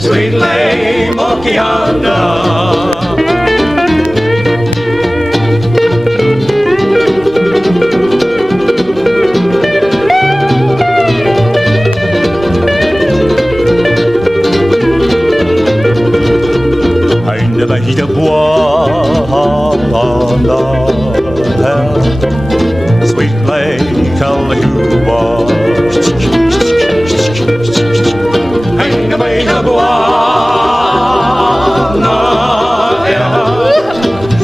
Sweet lay Mokiana. I never hit a buana. Sweet lay Kahu'u. I never hit a buana.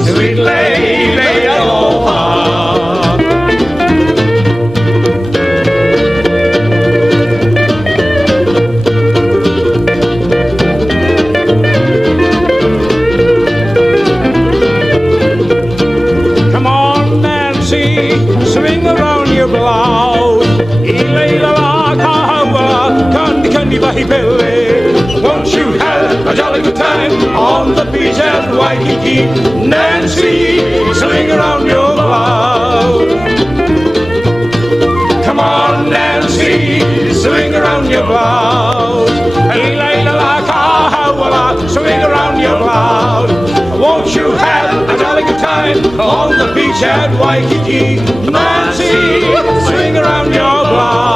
Sweet lady aloha. Come on, Nancy, swing around your blouse. Ileila la kahawa, kandi Waipi'o. Won't you have a jolly good time on the beach at Waikiki? Nancy, swing around your blouse. Come on, Nancy, swing around your blouse. Ileila la kahawa, swing around your blouse. Won't you have a jolly good time on the beach at Waikiki? Nancy, swing around your blouse.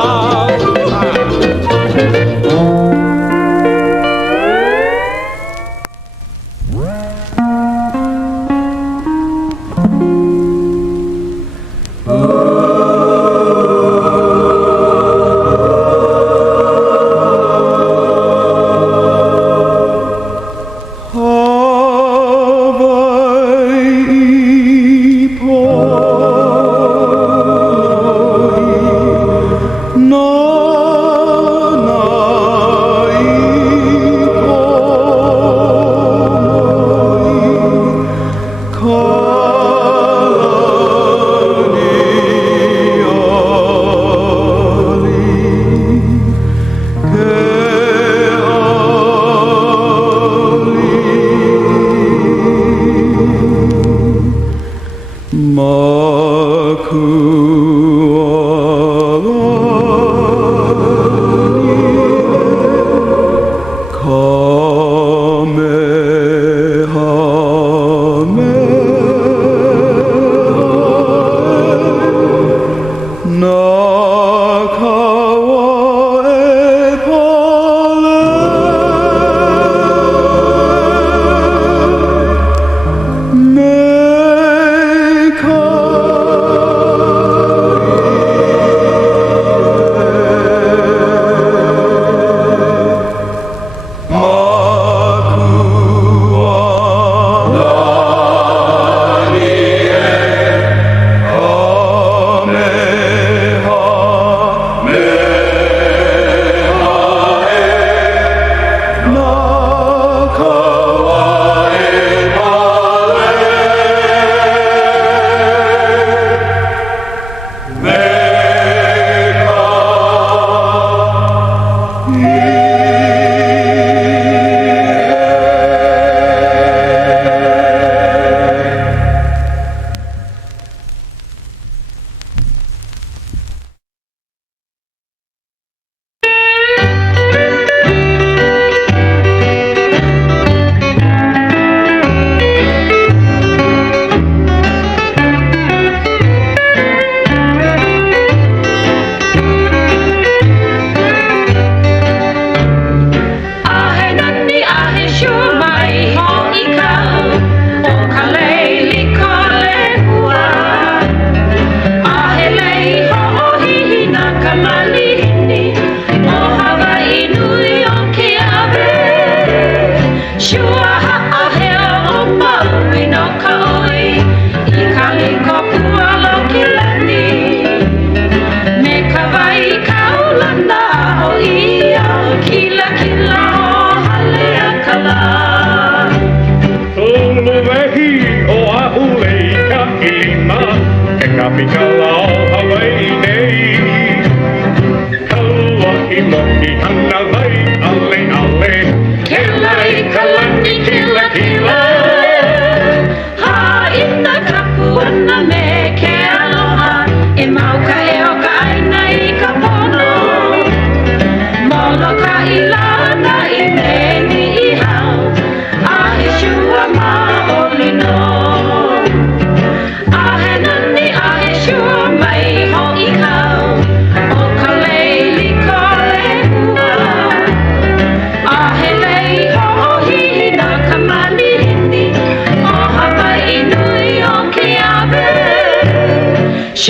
Kīpuka Leo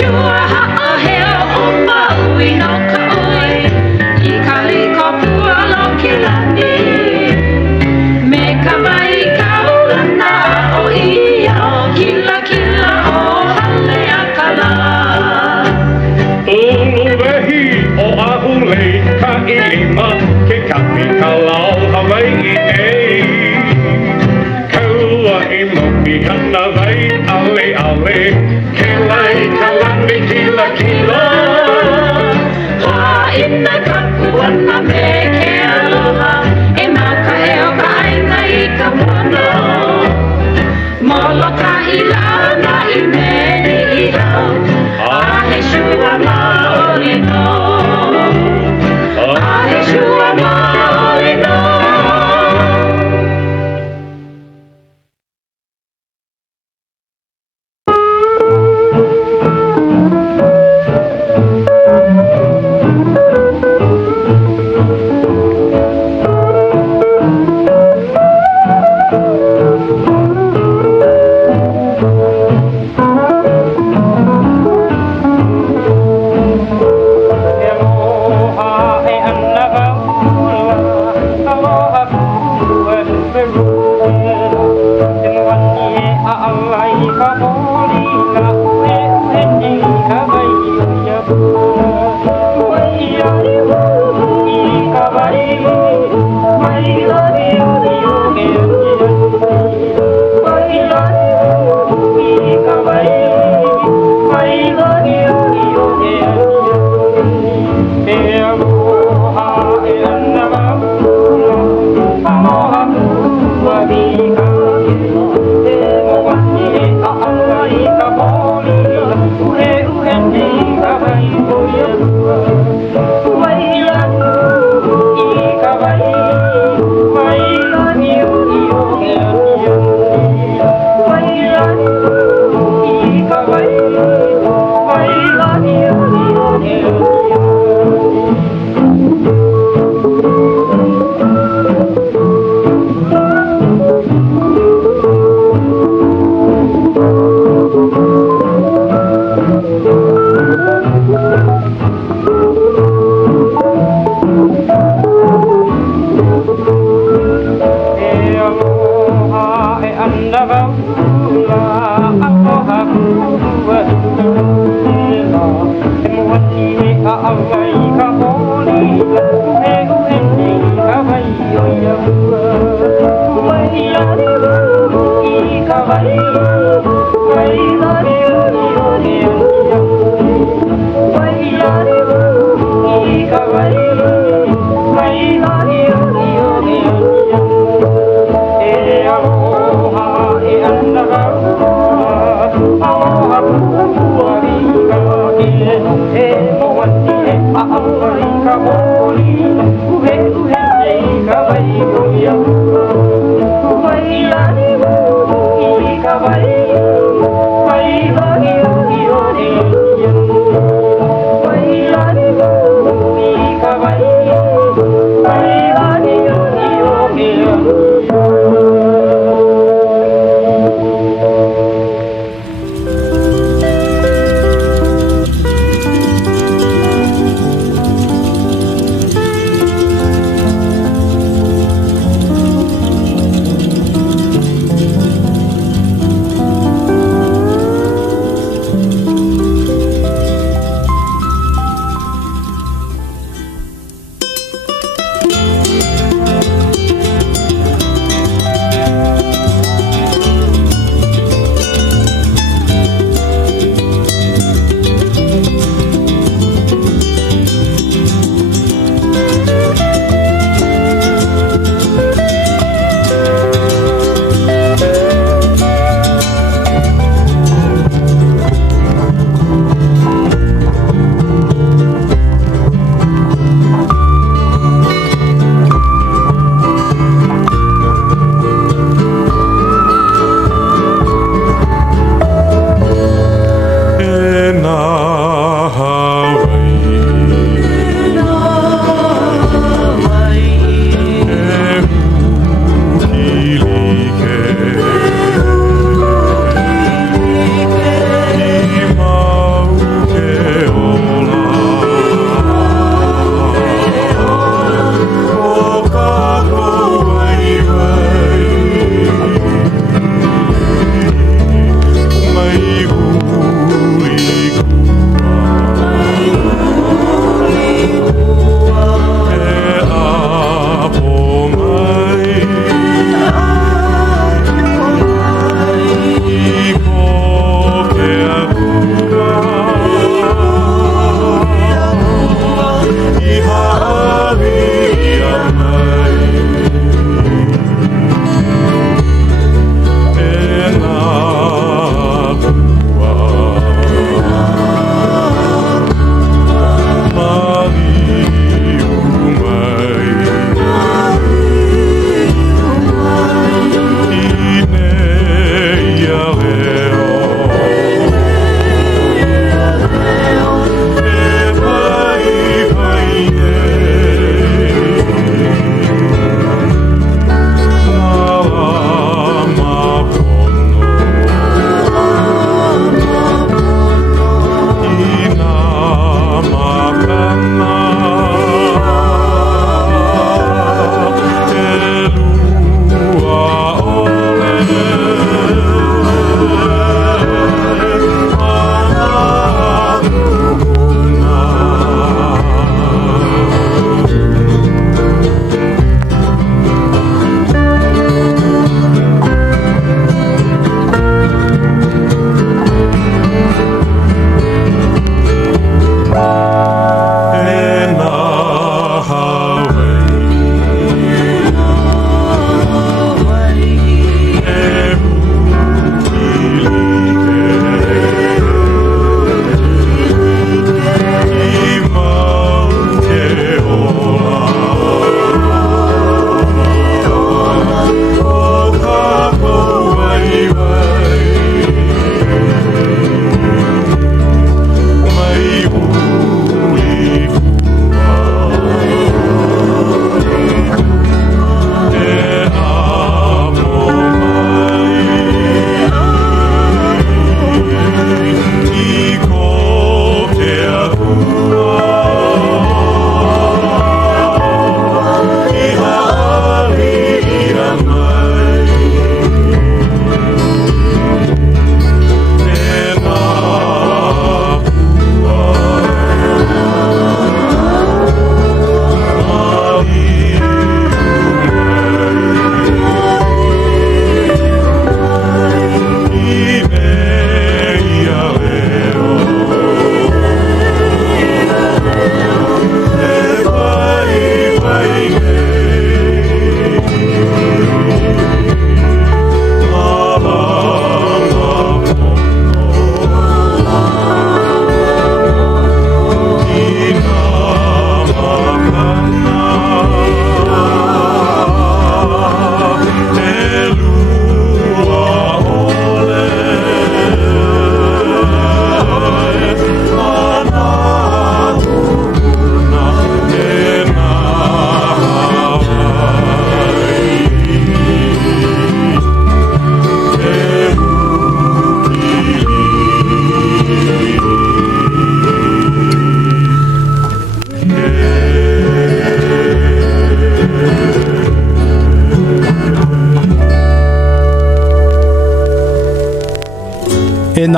shua ha'aheo o maui no ka oi I ka liko pua lo ki lani me ka mai kaulana o ia kila kila o hale a kala Uluwehi o ahulei ka ima ke kapi ka lau Hawaii'e Kaua I mopi hana vai ale ale ke lai ka lani kila kila Ina kapuana me ke aloha E mau ka heo ka aina I ka pono Molo ka ilana I meni I hau Ahe shua maori no Ahe shua maori no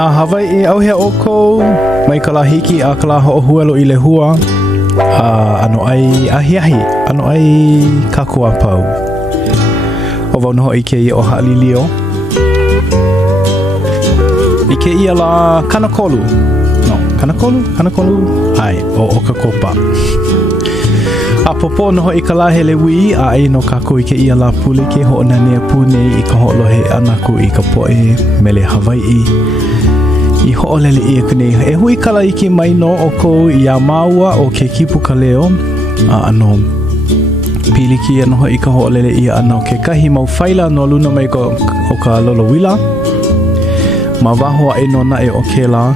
Nā Hawaiʻi au hea oko mai ka la hiki a ka la ho'ohuelo I le hua ano ai ahiahi ano ai kakua pau o wau noho I ke ia o ha'alilio I ke ia la kanakolu ai o ka kopa a popo noho I ka la hele wi a ai no kako I ke ia la pule ke ho'onanea pune I ka ho'olohe anaku I ka poe mele Hawaiʻi I ho'olele ia kunei e hui kala iki mai no o kou I a maua o ke Kīpuka Leo ano piliki ano ho I ka ho'olele ia ana o ke kahi mau whaila no luna mai o ka lolo wila ma waho a ino na e o ke la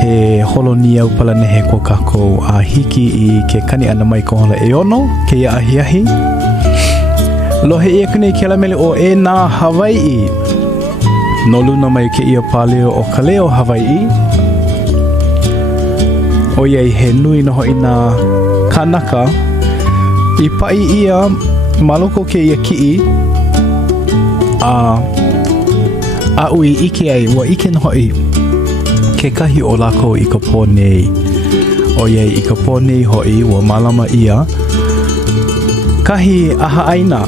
he holoni au pala nehe ko kako a hiki I ke kani ana mai ko hola e ono ke ia ahiahi lohe ia kunei ke la mele o e Nā Hawaiʻi no luna mai ke ia paleo o ka leo Hawaiʻi o iai he nui noho I nā kanaka I pai ia maloko ke ia ki'i a ui ike ai ua ike noho I ke kahi o lako I ka Pono'i o iai I ka Pono'i hoi ua malama ia kahi aha aina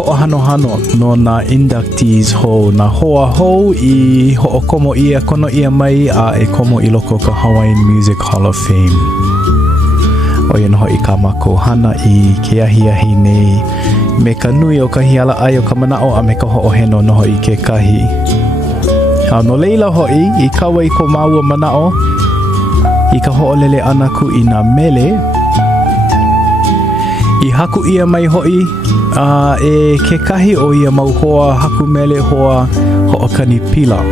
o Hanohano no nā inductees ho nā hoa hou I ho'okomo ia kono ia mai a e komo I loko ka Hawaiian Music Hall of Fame o ia noho I ka mako hana I ke ahiahi nei me ka nui o ka hiala ai o ka manao a me ka ho'oheno noho I ke kahi no leila hoi I kawa I ko maua manao I ka ho'olele anaku I nā mele I haku ia mai hoi e ke kahi o ia mau hoa haku mele hoa ho'okani pila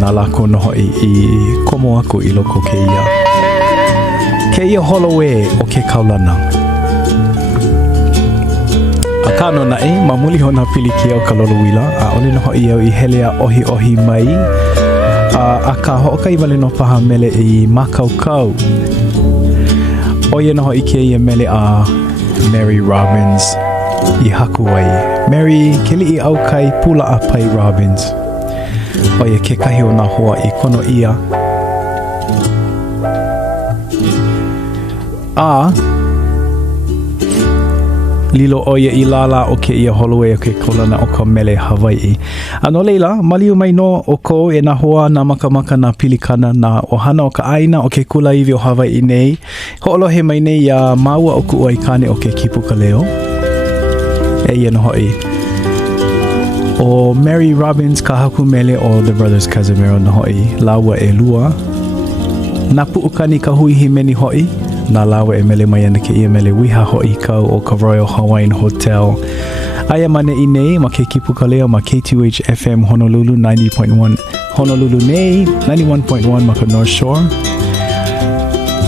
nā lako noho I komo aku I loko ke ia holoe o ke kaulana a kano nai ma muli hona pili ki au ka lolo wila a ole noho I au I hele a ohi mai a ka ho'okai wale no paha mele I makaukau o ia noho I ke ia mele a Mary Robbins I haku ai Mary keli I au kai pula a pai Robbins o ia ke kahi o nā hoa I kono ia a lilo o ia I lala o ke ia holoe o ke kolana o ka mele Hawaii'i ano leila maliu mai no o ko e nā hoa nā makamaka nā pilikana nā ohana o ka aina o ke kula iwi o Hawaii'i nei ho'olohe mai nei ia maua o ku aikane o ke Kīpuka Leo e ia no hoi o Mary Robbins ka haku mele o The Brothers Cazimero no hoi laua e lua nā pu'ukani ka hui himeni hoi nā lawa e mele mai ana ke ia mele wiha hoi kau o ka Royal Hawaiian Hotel aia mane I nei ma ke Kīpuka Leo ma K2H FM Honolulu 90.1 Honolulu nei 91.1 ma ka North Shore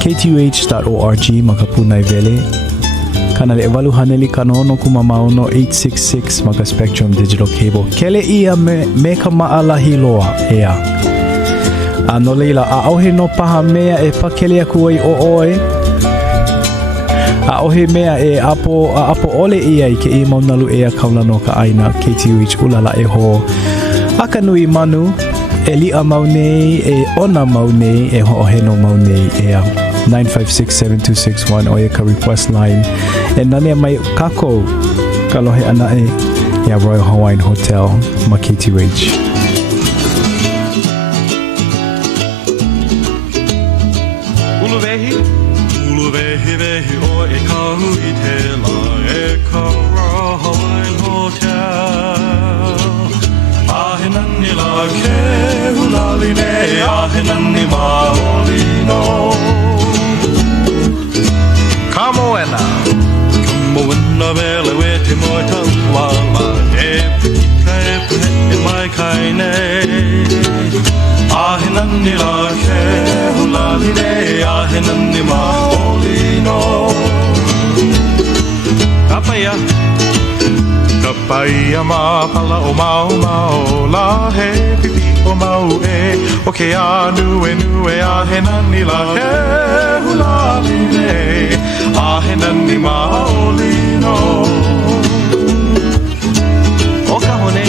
K2H.org ma ka Punai Vele kana le ewalu haneli kanono kumamaono 866 ma ka Spectrum Digital Cable kele ia me ka maalahi loa ea ano leila a auhe no paha mea e pakele aku ai o oe a ohe mea e apo ole ia I ke I maunalu ea kaulano ka aina KTUH ulala e ho aka nui manu e lia maunei e ona maunei e ho'oheno maunei ea 956-7261 o ia ka request line e nane mai kako ka lohe ana e ia Royal Hawaiian Hotel ma KTUH Paia ma pala o mau mau la he pipi o mau e o ke anu e nue a he nani la he hula line a he nani ma o lino o kahone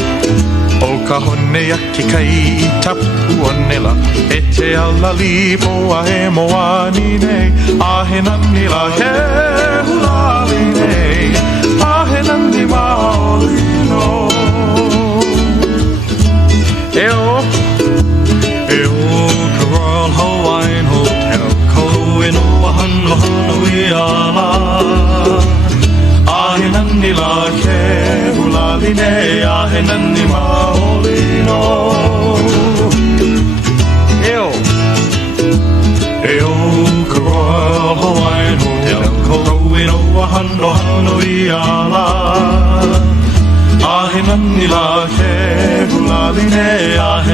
ka hone aki kai I tapu o nela E te ala lipo a he moani nei A he nani la he hulali nei A he nani maolino E o ka Royal Hawaiian Hotel Ko ino a Hanohano I ala A he nani la he hulali nei A he nani maolino ka Royal Hawaiian Hotel Ko ino a Hanohano I ala A he nani la he hulali nei A he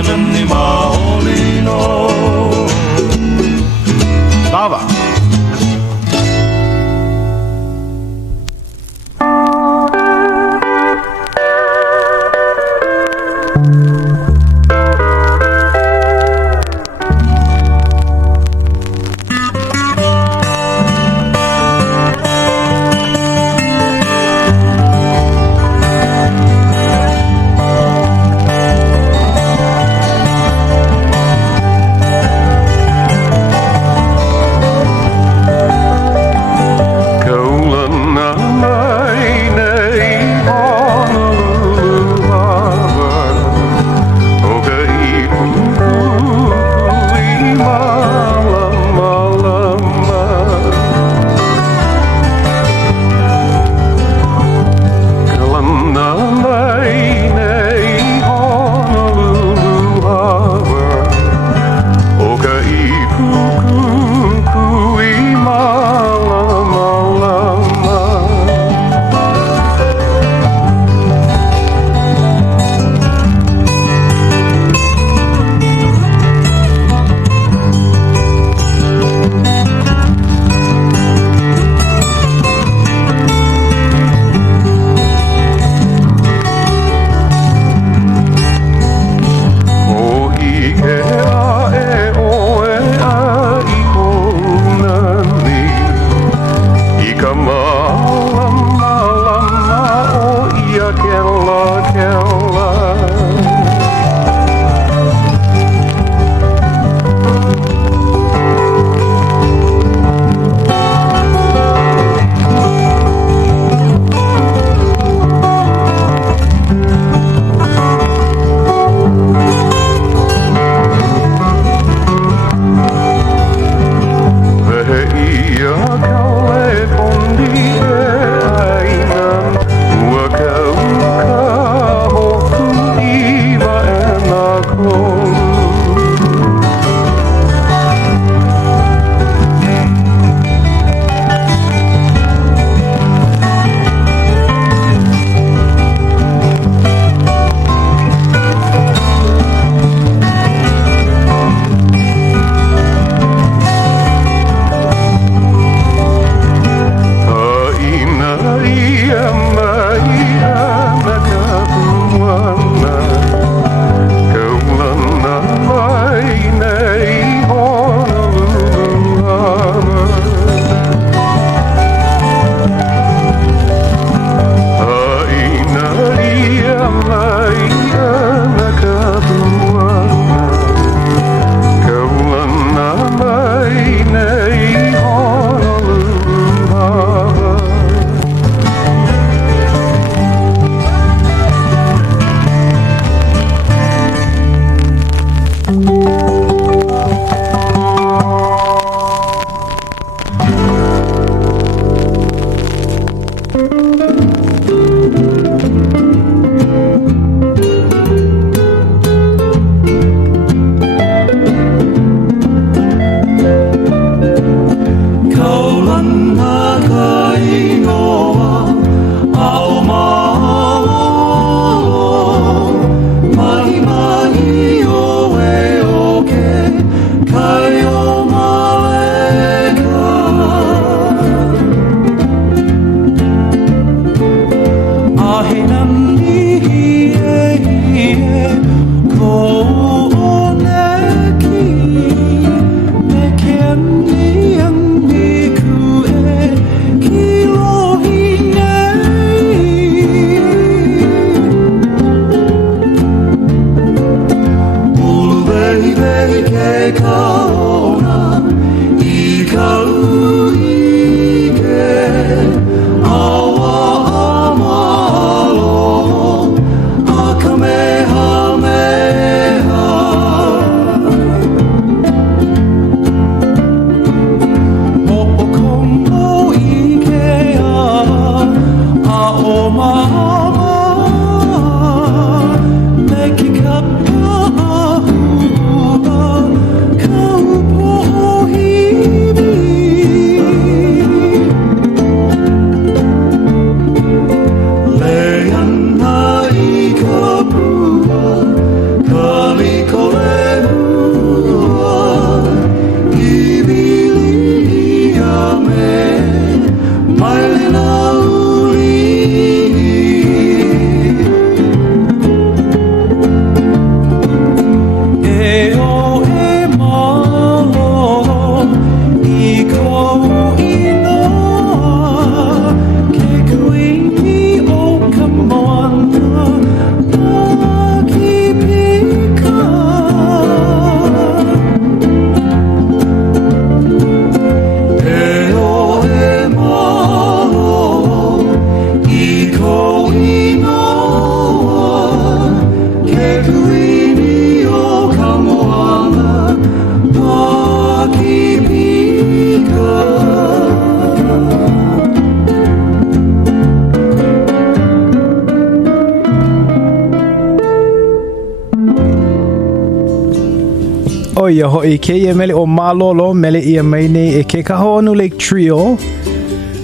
Ia hoi ke ia mele o Malolo mele ia mai nei e ke Kaho'onu Lake Trio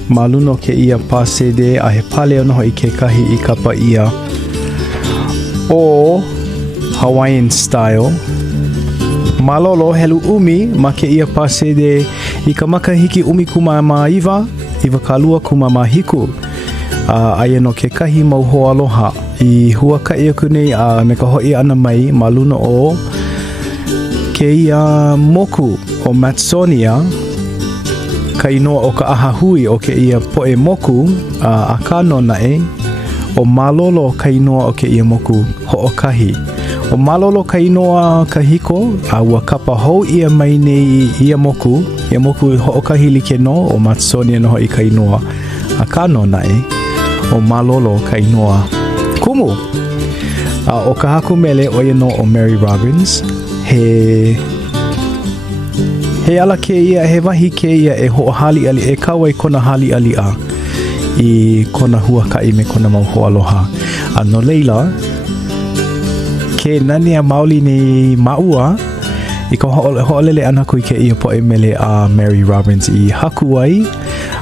maluno ke ia pasede a he pale ono hoi ke kahi I kapa ia o Hawaiian style Malolo helu umi ma ke ia pasede I ka makahiki umi kumama iwa kalua kumama hiku aia no ke kahi mau ho aloha I hua ka ia kunei a me ka hoi ana mai maluno o ke ia moku o Matsonia ka inoa o ka ahahui o ke ia poe moku a kano nae o Malolo ka inoa o ke ia moku ho'okahi o Malolo ka inoa ka hiko a ua kapa hou ia mai nei ia moku ho'okahi like no o Matsonia no I ka inoa a kano nae o Malolo ka inoa kumu o ka haku mele o no o Mary Robbins he ala ke ia he wahi ke ia e ho'ahali ali e kawa I kona hali ali a I kona hua ka I me kona mau ho aloha no leila ke nani a mauli ni maua I ka ho'olele ana kui ke ia po e mele a Mary Robbins I haku ai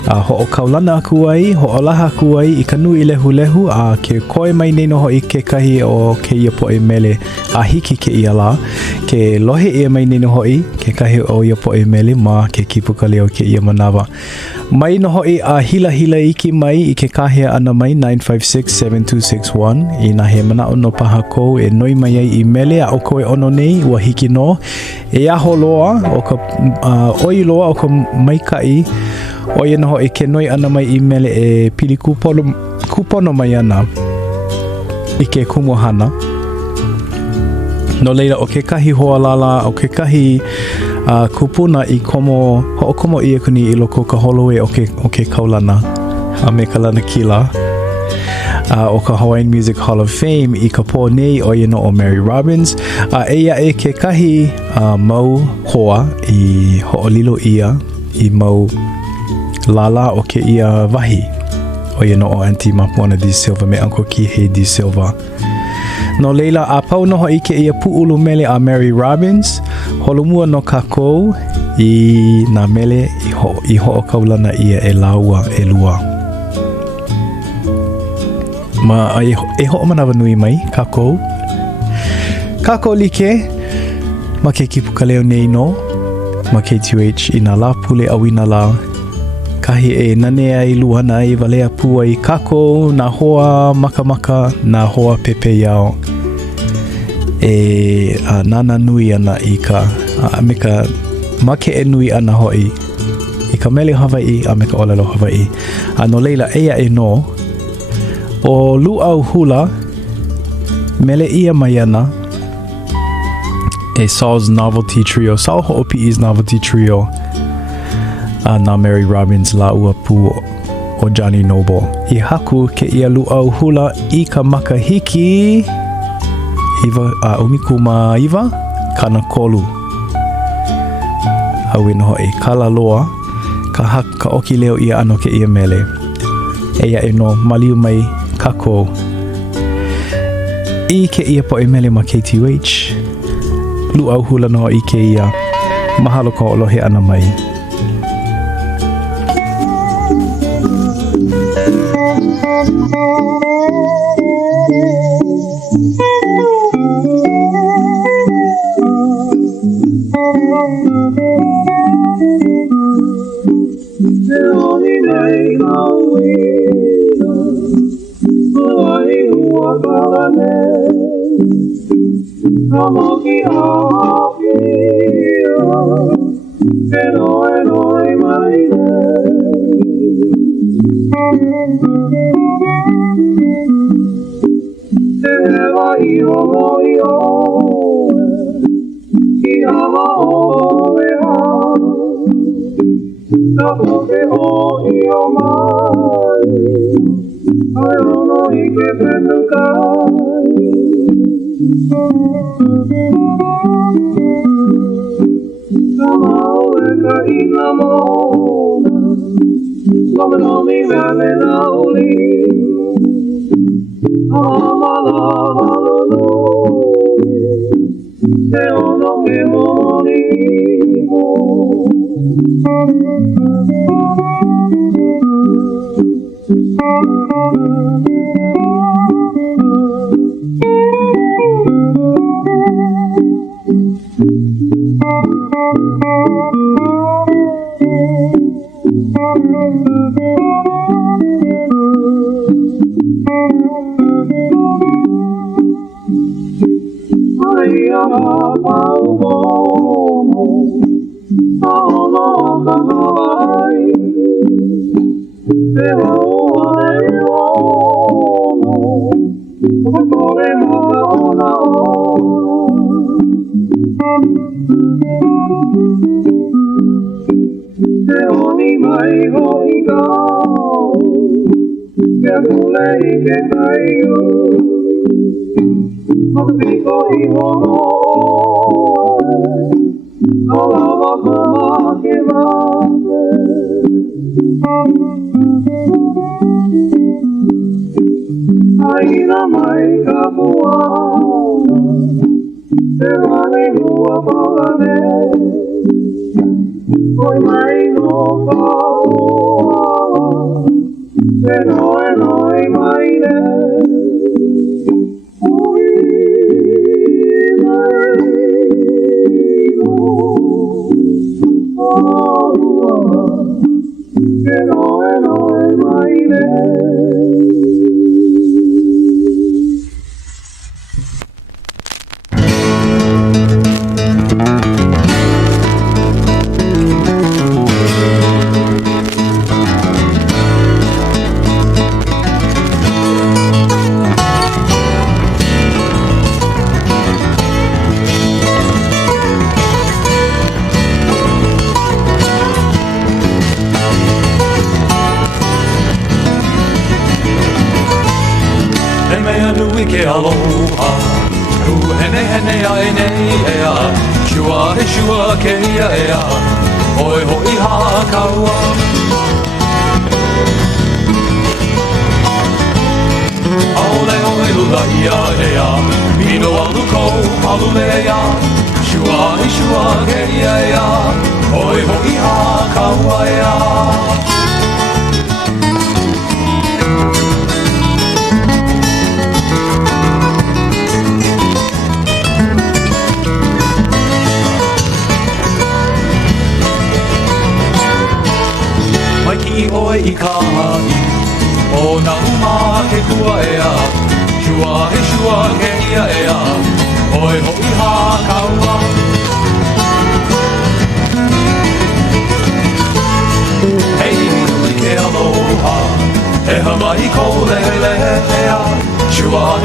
ho'o Kaulana aku ai ho'olaha aku ai I ka nui lehu a ke koe mai nei no hoi ke kahi o ke ia po e mele a hiki ke ia la ke lohe ia mai nei no hoi ke kahi o ia po e mele ma ke Kīpuka Leo ke ia manawa mai no hoi a hila iki mai I ke kahea ana mai 956-7261 I na he mana ono paha kou e noi mai ai I mele a o koe ono nei ua hiki no e aho loa o ka oi loa o ka maikai o ia no hoi ke noi ana mai I mele e pili kupono mai ana I ke kumuhana no leila o ke kahi hoalala o ke kahi kupuna I ho'okomo ia kuni I loko ka holoe o ke kaulana a me ka lana kila o ka Hawaiian Music Hall of Fame I ka Pono'i o ia no o Mary Robbins eia e ke kahi mau hoa I ho'olilo ia I mau lala o ke ia wahi o ia no o Auntie Mapuana D. Silva me Uncle Kihei D. Silva no leila a pau no hoi ke ia pu'ulu mele a Mary Robbins holomua no kākou I nā mele I ho'o kaulana ia e laua e lua ma e ho'o manawa nui mai kākou like ma ke Kīpuka Leo nei no ma KTUH I nā la pule awina la kahi e nane ai luana ai walea pua I kākou nā hoa makamaka nā hoa pepe iao e nana nui ana I ka me ka make e nui ana hoi I ka mele Hawaii a me ka olelo Hawaii no leila eia e no o Luau Hula mele ia mai ana a Saul's Novelty Trio, Saul Ho'opi'i's Novelty Trio, Nā Mary Robbins La'ua Pu o Johnny Noble. I haku ke ia luau hula I ka makahiki Iva, umikuma Iva, kana kolu. Hawina hoi, kala loa, ka oki leo ia ano ke ia mele. Eia no maliu mai kako. I ke ia po e mele ma KTUH. Luau hula no I ke ia. Mahalo ka olohe ana mai.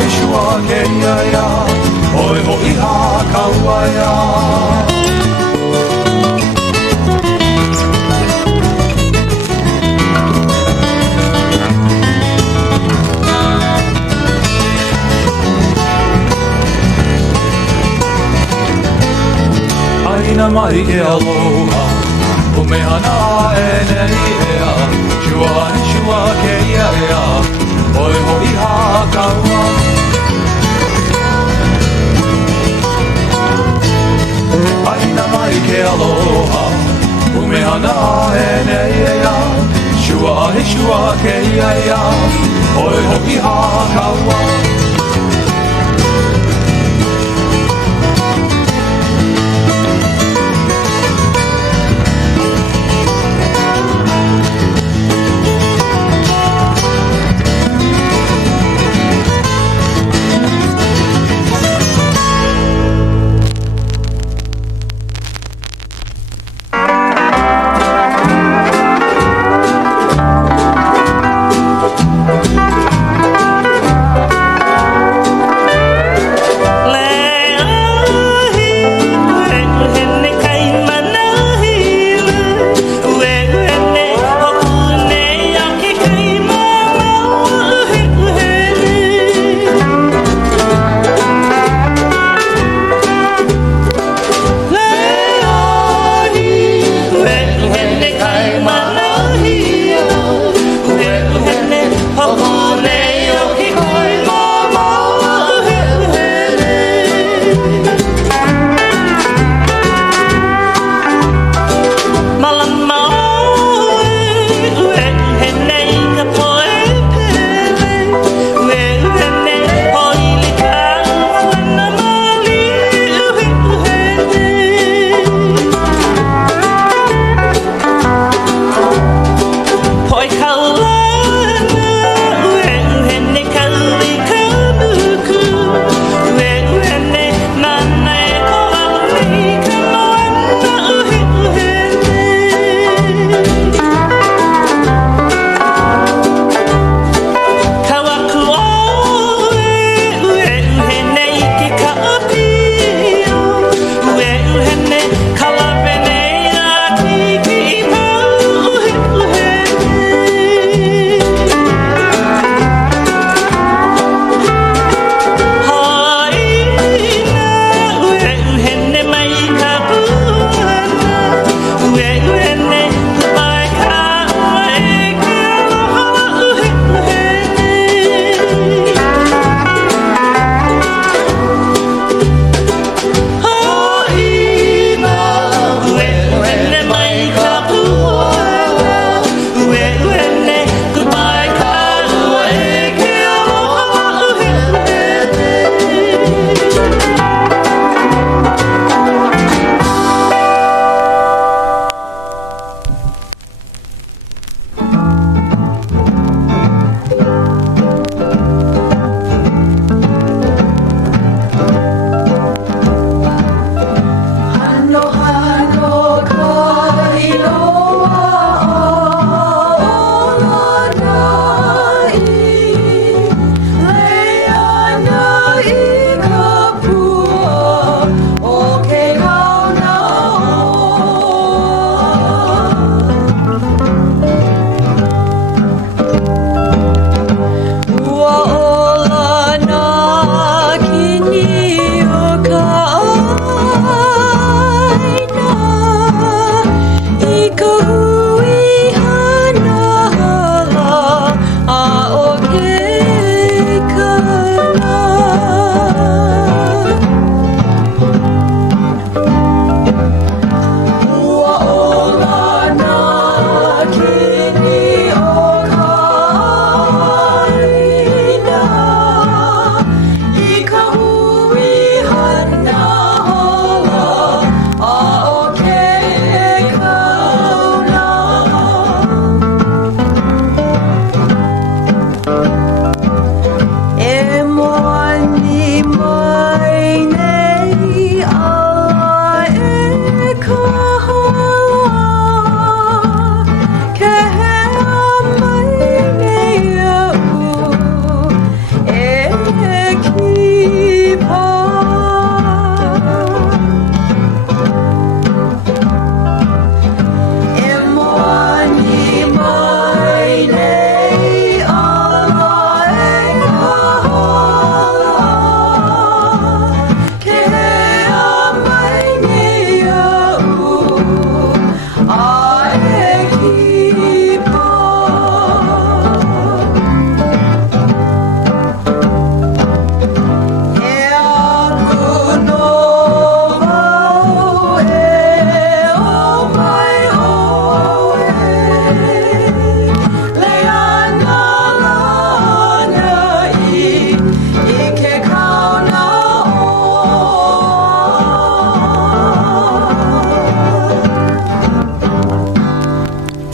Shua, Keia, Oi, Ho'i, Ha, Kauaia. aloha Umehana e nei ea Shua he shua ke ia ea Oi hoi ha kaua Aina mai ke aloha Umehana e nei ea Shua he shua ke ia ea Oi hoi ha kaua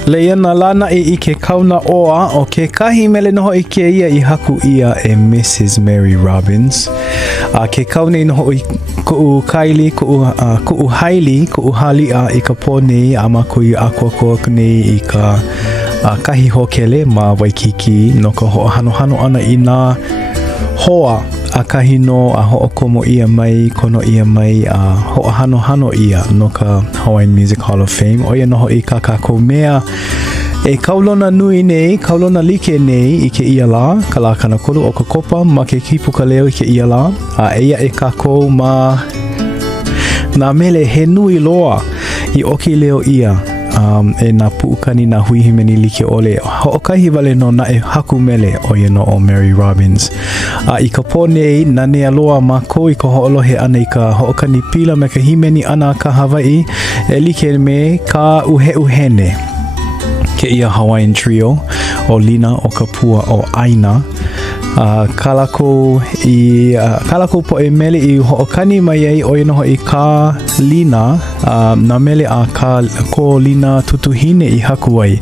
Leia na Lana'i I ke kauna oa o ke kahi mele noho I ke ia I haku ia e Mrs. Mary Robbins. Ke kaune noho I ku'u kaili, ku'u haili, ku'u halia I ka Pono'i a makui akua nei I ka kahi hokele ma Waikiki no ka hanohano ana I nā hoa a kahi no a ho'okomo ia mai, kono ia mai a ho'ohano ia no ka Hawaiian Music Hall of Fame. Oia noho I ka kākou mea e kaulona nui nei, kaulona like nei I ke ia la, ka la kana kolu o ka kopa ma ke Kīpuka Leo I ke ia la. Eia e kākou ma nā mele he nui loa I oki leo ia. E nā puukani nā huihimeni like ole ho'okahi wale no na e haku mele o ia no o Mary Robbins. I ka Pono'i nane aloha mako I ka ho'olohe ana I ka ho'okani pila me ka himeni ana ka Hawaii e like me ka uhe'uhene ke ia Hawaiian trio o Lina o ka pua o Aina. Kalako po e mele I ho'okani mai ai o ino I ka Lina na mele a ko Lina tutuhine I haku ai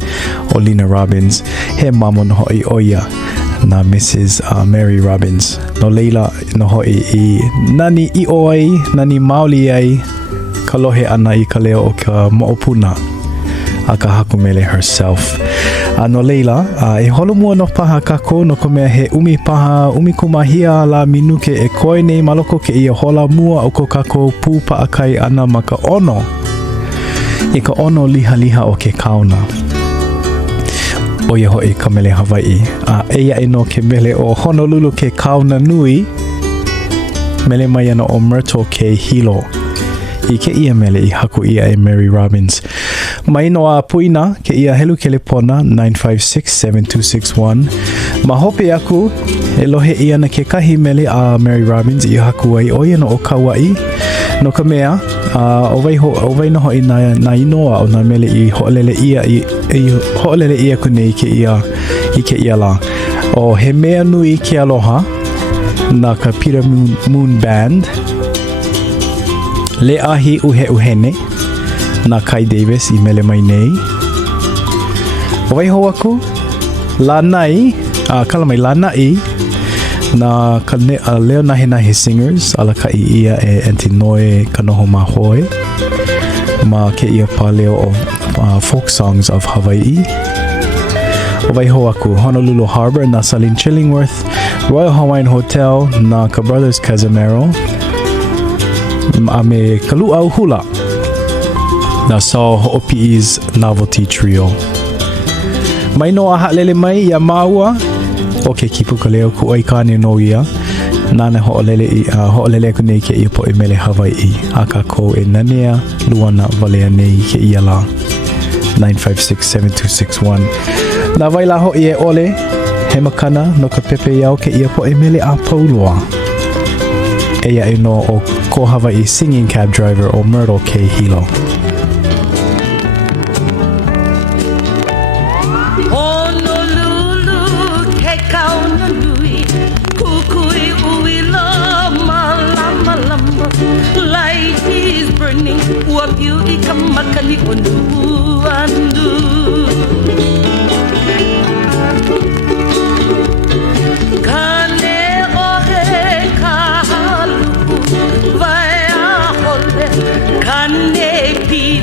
o Lina Robbins he mamo noho I oia na Mrs. Mary Robbins no leila noho I nani I oi nani maoli ai ka lohe ana I ka leo o ka mo'opuna a ka haku mele herself. No leila, e holomua no paha kako no ka mea he umi kumahia la minuke e koe nei maloko ke ia hola mua o ko kako pūpa akai ana ma ka ono. I ka ono liha o ke kauna. O ia hoi ka mele Hawaii. Eia e no ke mele o Honolulu ke kauna nui. Mele mai ana o Myrtle ke hilo. I ke ia mele I haku ia e Mary Robbins. Mai no a puina ke ia helu kelepona 956-7261. Ma hope aku e lohe ia na ke kahi mele a Mary Robbins I haku ai o ia no o Kauai. No ka mea, o vai noho I na inoa o na mele I ho'olele ia kunei ke ia I ke ia la. O he mea nui ke aloha na ka Peter Moon Band. Le ahi uhe'uhene na Kai Davis I mele mai nei. O vai ho aku Lana'i, kala mai Lana'i na leo nahe singers ala ka ia e Antinoe kanoho mahoe ma ke ia pa leo of folk songs of Hawaii. O vai ho aku Honolulu Harbor na Salin Chillingworth, Royal Hawaiian Hotel na ka Brothers Cazimero me ka Luau Hula na sa Ho'opi's Novelty Trio. Mai no a ha'lele mai ia maua o ke Kīpuka Leo ku oikane no ia nana ho'olele ku nei ke ia po e mele Hawaii a ka ko e nanea luana valea nei ke ia la 956-7261. Na vai la ho e ole he makana no ka pepe iau ke ia po e mele a pauloa. Eia e no o ko Hawaii singing cab driver o Myrtle K. Hilo. Be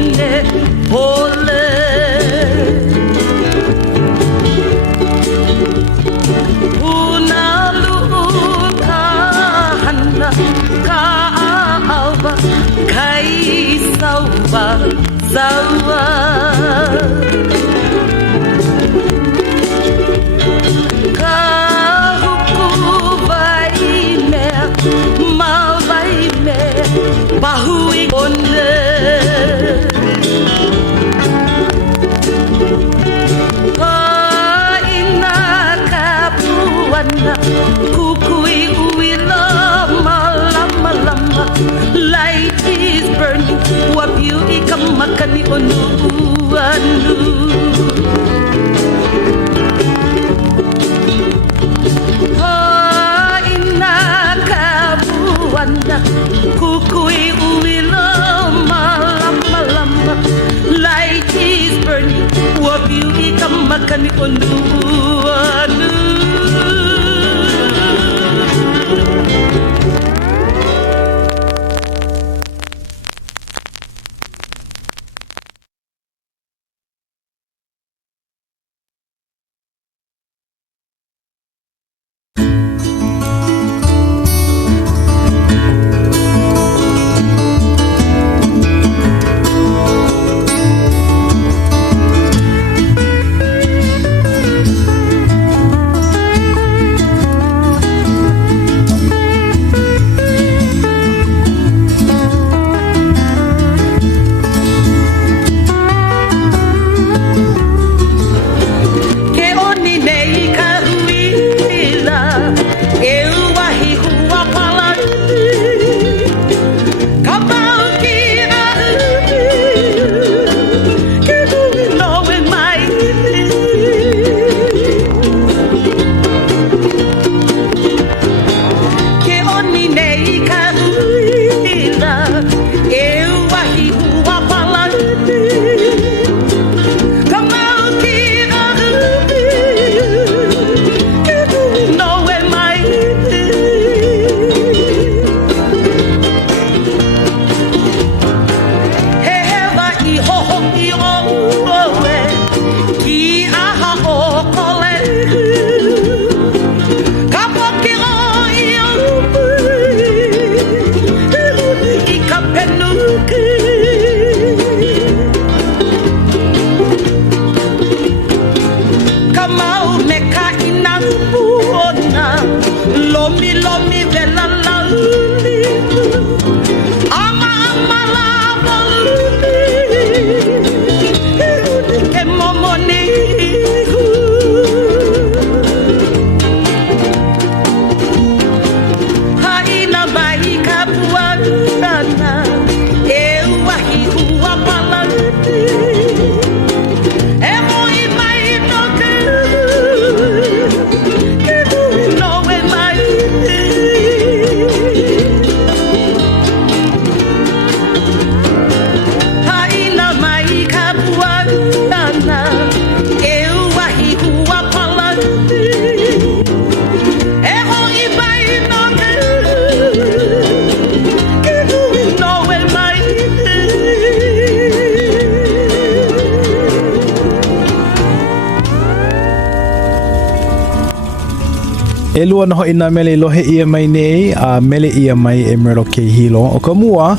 E lua na hoi nā mele lohe ia mai nei, a mele ia mai e mero ke hilo. O ka mua,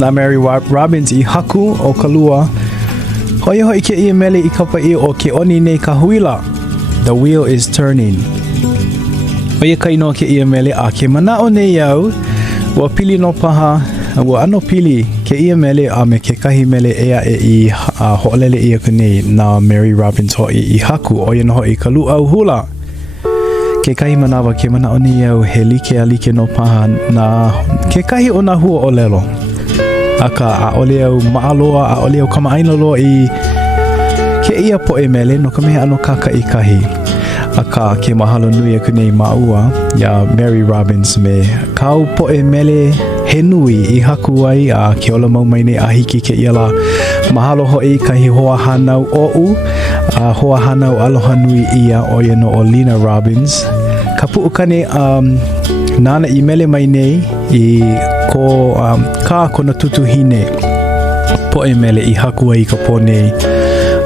nā Mary Robbins I haku o ka lua. Hoi hoi ke ia mele I kapai o ke oni nei ka huila. The wheel is turning. Oia ka inoa ke ia mele a ke manao nei au, wa pili no paha, wa ano pili ke ia mele a me ke kahi mele ea e I ho'olele ia ka nei nā Mary Robbins hoi I haku oia na hoi ka luau hula. Ke kahi manawa ke manao nei au he like a like no paha na ke kahi o na hua o lelo. Aka a ole au maaloa, a ole au kamaainolo I ke ia po e mele no ka mehe ano kaka I kahi. Aka ke mahalo nui aku nei maua ya Mary Robbins me kau po e mele he nui I haku ai a ke ola mau mai nei a hiki ke ia la mahalo hoi kahi hoa hanau o'u a hoa hanau aloha nui ia o ia no o Lina Robbins ka puukane nana I mele mai nei I ko ka kona tutuhine po e mele I haku ai ka po nei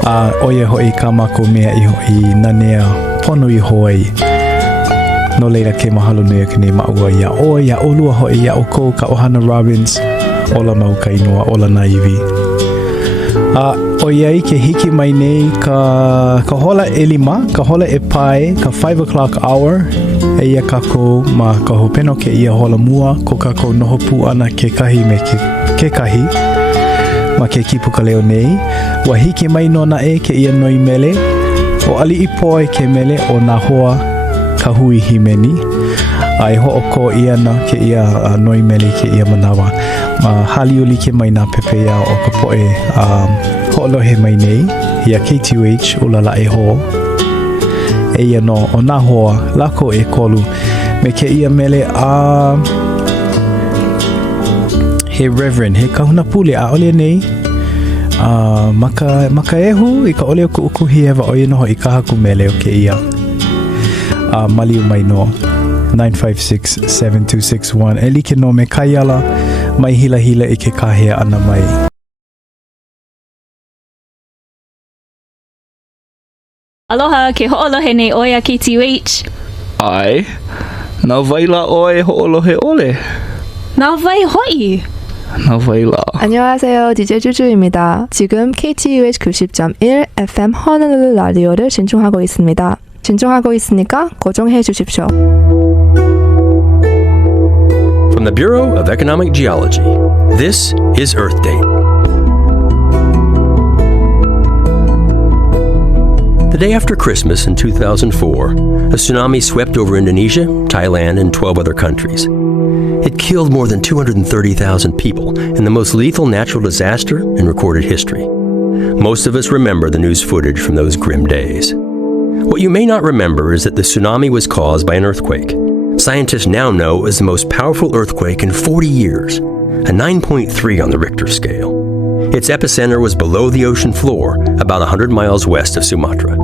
a oia hoi ka mako mea I nanea Pono'i hoi no leila ke mahalo nui ke nei maua ia o ia olua hoi ia o ko ka ohana Robbins ola mau ka inoa ola naivi o iai ke hiki mai nei ka hola e lima ka hola e pai ka 5 o'clock hour e ia kako ma ka hopeno ke ia hola mua ko kako noho pu ana ke kahi me ke kahi ma ke Kīpuka Leo nei wa hiki mai nona e ke ia noi mele o ali I poe ke mele o nā hoa ka hui himeni ai ho o ko ia na ke ia noi mele ke ia manawa ma haliuli ke mai nā pepe ia o ka poe ho lohe mai nei ia KTUH ulala e ho e ia no o nā hoa lako e kolu me ke ia mele he reverend he kahuna pule a ole nei maka ehu I ka ole o kuhi ewa o ino I ka haku mele o ke ia maliu mai no 956-7261 e like no me kaiala mai hila hila I ke kahea ana mai Aloha ke ho'olohene oia KTUH Ai, nā waila oe ho'olohe ole Nā vai hoi nā waila 안녕하세요. DJ 쭈쭈입니다. 지금 KTUH 90.1 FM 호놀룰루 라디오를 진중하고 있습니다. 진중하고 있으니까 고정해 주십시오. From the Bureau of Economic Geology, this is Earth Date. The day after Christmas in 2004, a tsunami swept over Indonesia, Thailand, and 12 other countries. It killed more than 230,000 people in the most lethal natural disaster in recorded history. Most of us remember the news footage from those grim days. What you may not remember is that the tsunami was caused by an earthquake. Scientists now know it was the most powerful earthquake in 40 years, a 9.3 on the Richter scale. Its epicenter was below the ocean floor, about 100 miles west of Sumatra.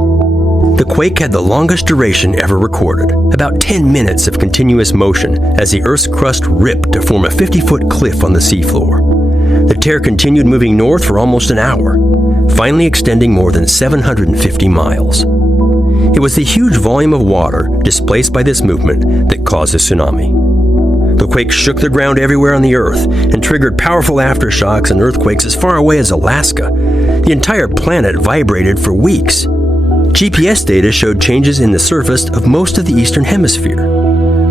The quake had the longest duration ever recorded, about 10 minutes of continuous motion as the Earth's crust ripped to form a 50-foot cliff on the seafloor. The tear continued moving north for almost an hour, finally extending more than 750 miles. It was the huge volume of water displaced by this movement that caused the tsunami. The quake shook the ground everywhere on the Earth and triggered powerful aftershocks and earthquakes as far away as Alaska. The entire planet vibrated for weeks. GPS data showed changes in the surface of most of the eastern hemisphere.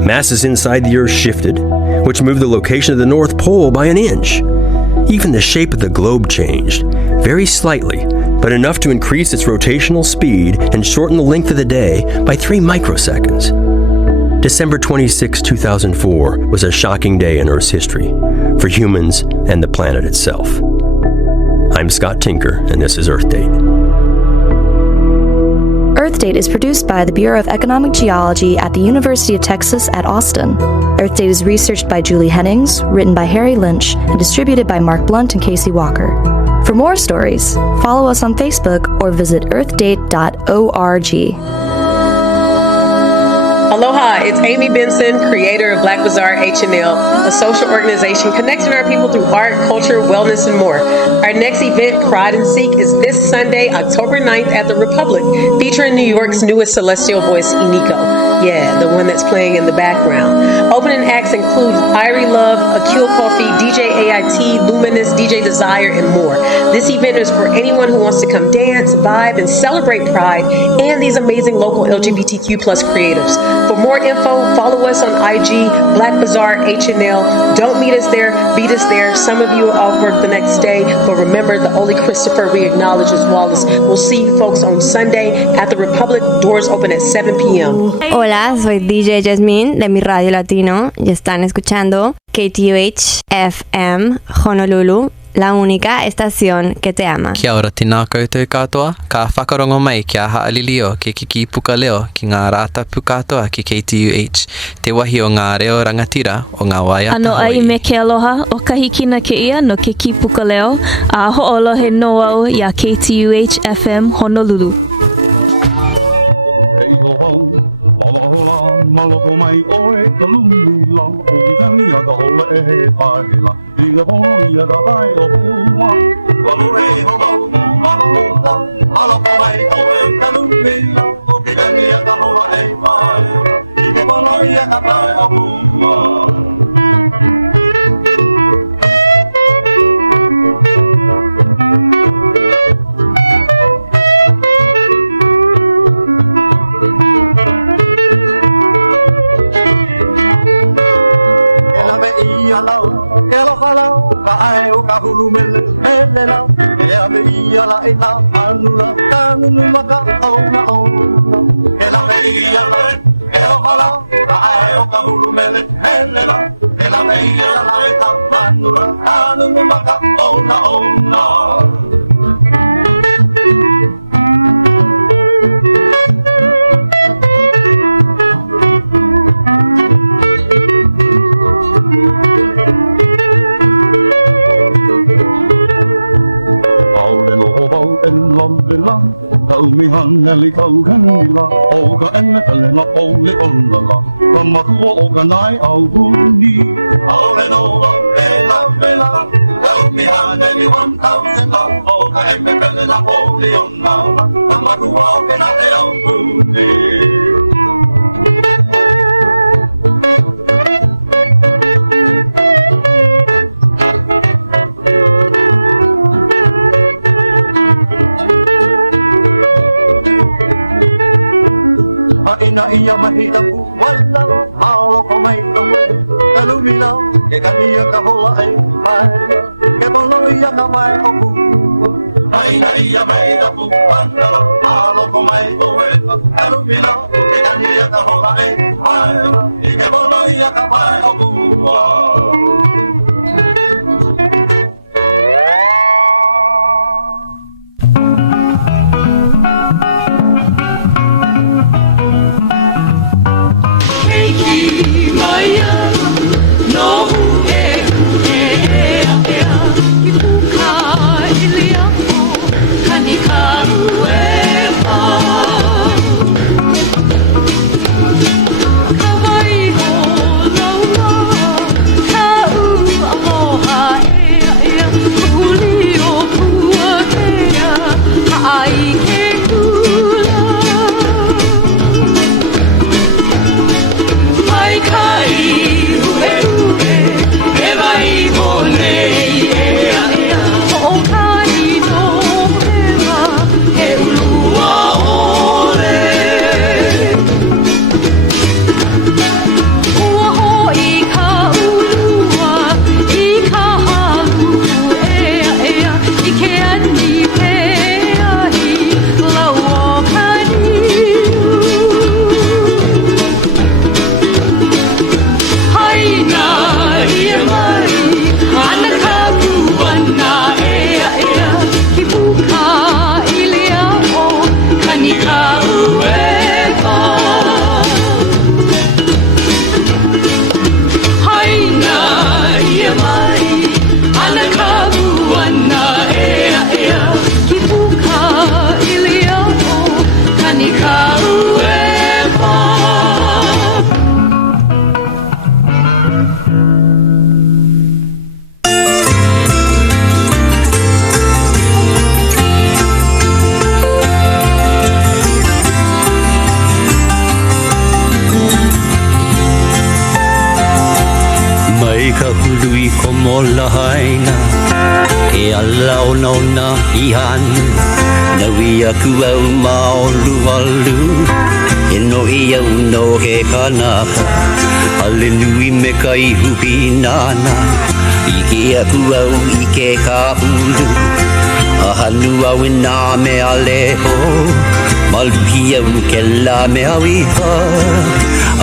Masses inside the Earth shifted, which moved the location of the North Pole by an inch. Even the shape of the globe changed, very slightly, but enough to increase its rotational speed and shorten the length of the day by 3 microseconds. December 26, 2004 was a shocking day in Earth's history, for humans and the planet itself. I'm Scott Tinker, and this is Earth Date. Earth Date is produced by the Bureau of Economic Geology at the University of Texas at Austin. Earth Date is researched by Julie Hennings, written by Harry Lynch, and distributed by Mark Blunt and Casey Walker. For more stories, follow us on Facebook or visit earthdate.org. Aloha, It's Amy Benson, creator of Black Bazaar H&L, a social organization connecting our people through art, culture, wellness, and more. Our next event, Pride and Seek, is this Sunday, October 9th at the Republic, featuring New York's newest celestial voice, Iniko. Yeah, the one that's playing in the background. Opening acts include Irie Love, Akil Coffee, DJ AIT, Luminous, DJ Desire, and more. This event is for anyone who wants to come dance, vibe, and celebrate Pride and these amazing local LGBTQ plus creators. For more info, follow us on IG, Black Bazaar H&L. Don't meet us there, beat us there. Some of you are off work the next day, but remember, the only Christopher we acknowledge is Wallace. We'll see you folks on Sunday at the Republic. Doors open at 7 p.m. Hola, soy DJ Jasmine de mi Radio Latino y están escuchando KTUH FM Honolulu, la única estación que te ama. Kia ora tina koutou katoa, ka whakarongo mai kia ha'alilio ki Kīpuka Leo ki ngā rātapu katoa ki KTUH, te wahi o ngā reo rangatira o ngā waia. Ano ai me ke aloha o kahikina ke ia no ke Kīpuka Leo, a ho'olohe no au ia KTUH FM Honolulu. Malahola, maloko mai oe ka lumila, o ki kani a ka hola e paila, i ka Pono'i a ka pai o hua. Walu e holau, malahola, maloko mai oe ka lumila, o ki kani a ka hola e paila, i ka Pono'i a ka pai o hua. Ke aloha lau, ka ae o ka hulu mele lau, e ave ia la e ta manula, ka nunu maka auna auna. Ke lawe ia lau, ke aloha lau, ka ae o ka hulu mele lau, ke lawe ia la e ta manula, ka nunu maka auna auna. Lambela, tau mi hanga li kau kanila, o ka eme pele na pole olala, ka makua o ka nai au huni. Aole no e lambela, tau mi hanga li 1,000 la, o ka eme pele na pole olala, ka makua o ka nai au huni. Ina ia mahita pu wala maloko mai oe kalumila ke kania ka hola e pai ke Pono'i a ka pai o pu ina ia mahita pu wala maloko mai oe kalumila ke kania ka hola e pai ke Pono'i a ka pai o pu. Ooh. hanu Naui aku au maolu alu E no I au no he kanaka Ale nui me kai hupi nana Ike aku au ike ka ulu A hanu au e nā mea leho Maluhi au ke la mea wiha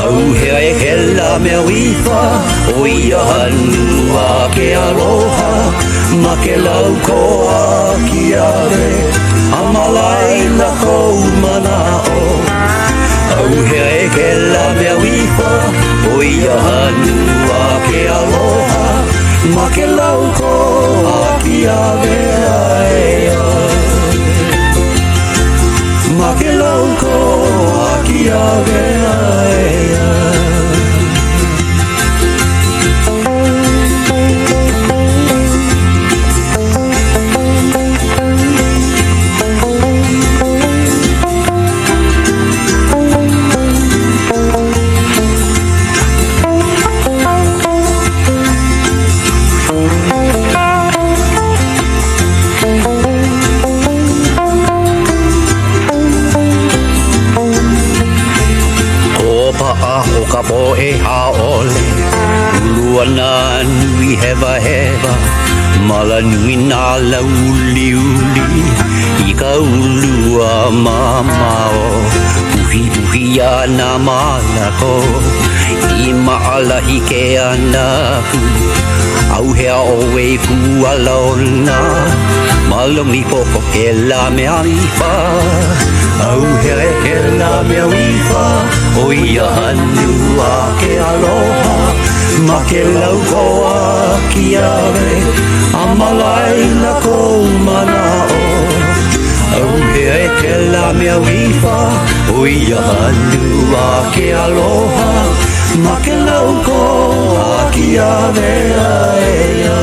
Au hea e ke la mea wiha O ia hanu a ke aloha Ma ke lau koa ki ave A malai la kou manao Au hea e ke la mea wiha O ia hanu a ke aloha Ma ke lau koa ki ave aea Ma ke lau koa ki ave aea O ka poe haole Ulua nā nui hewa hewa Mala nui nā lauli uli I ka ulua mamao Uhi uhi a nā malako I maalahi ke anaku Au hea o e kuala ona Malongi poko ke la mea iwa Au hea e ke la mea iwa O ia hanu a ke aloha Ma ke lau koa ki ave A malai la kou manao Au hea e ke la mea iwa O ia hanu a ke aloha Ma ke lau koa ki ave aea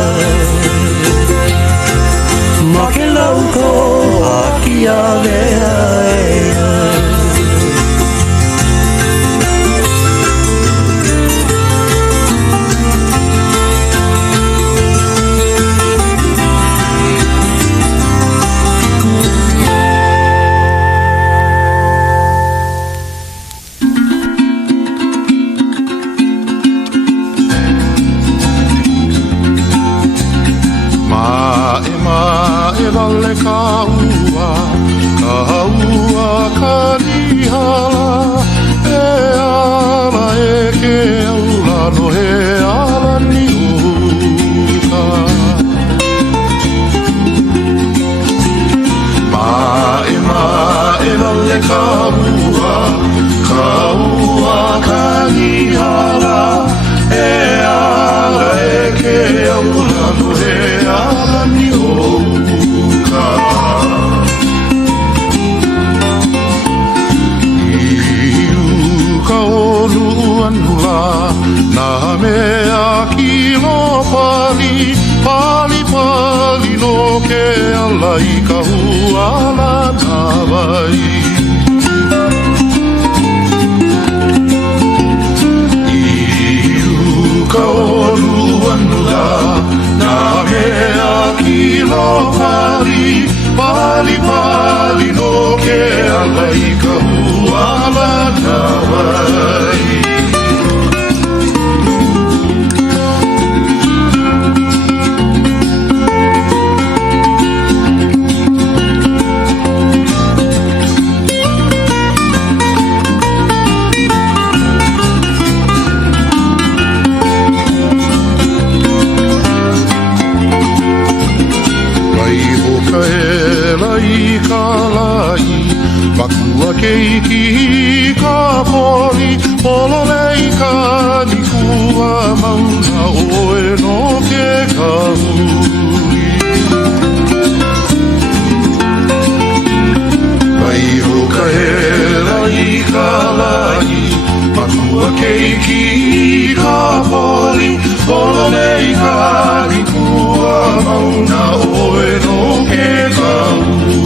Ma ke lau koa ki ave aea Lale ka ua ka rihala E ala e ke aula no he ala ni uka Mae lale ka ua ka rihala E ala e ke aula no he ala ni uka Nā mea ki lo pali, pali pali no ke ala I ka huala nā wai Iu ka olu anula, nā mea ki lo pali, pali pali no ke ala I ka huala nā wai Makua keiki ka pori Pololei ka nikua mauna oe no ke kahui Vai ho ka hela I ka lai Makua keiki ka pori Pololei ka nikua mauna oe no ke kahui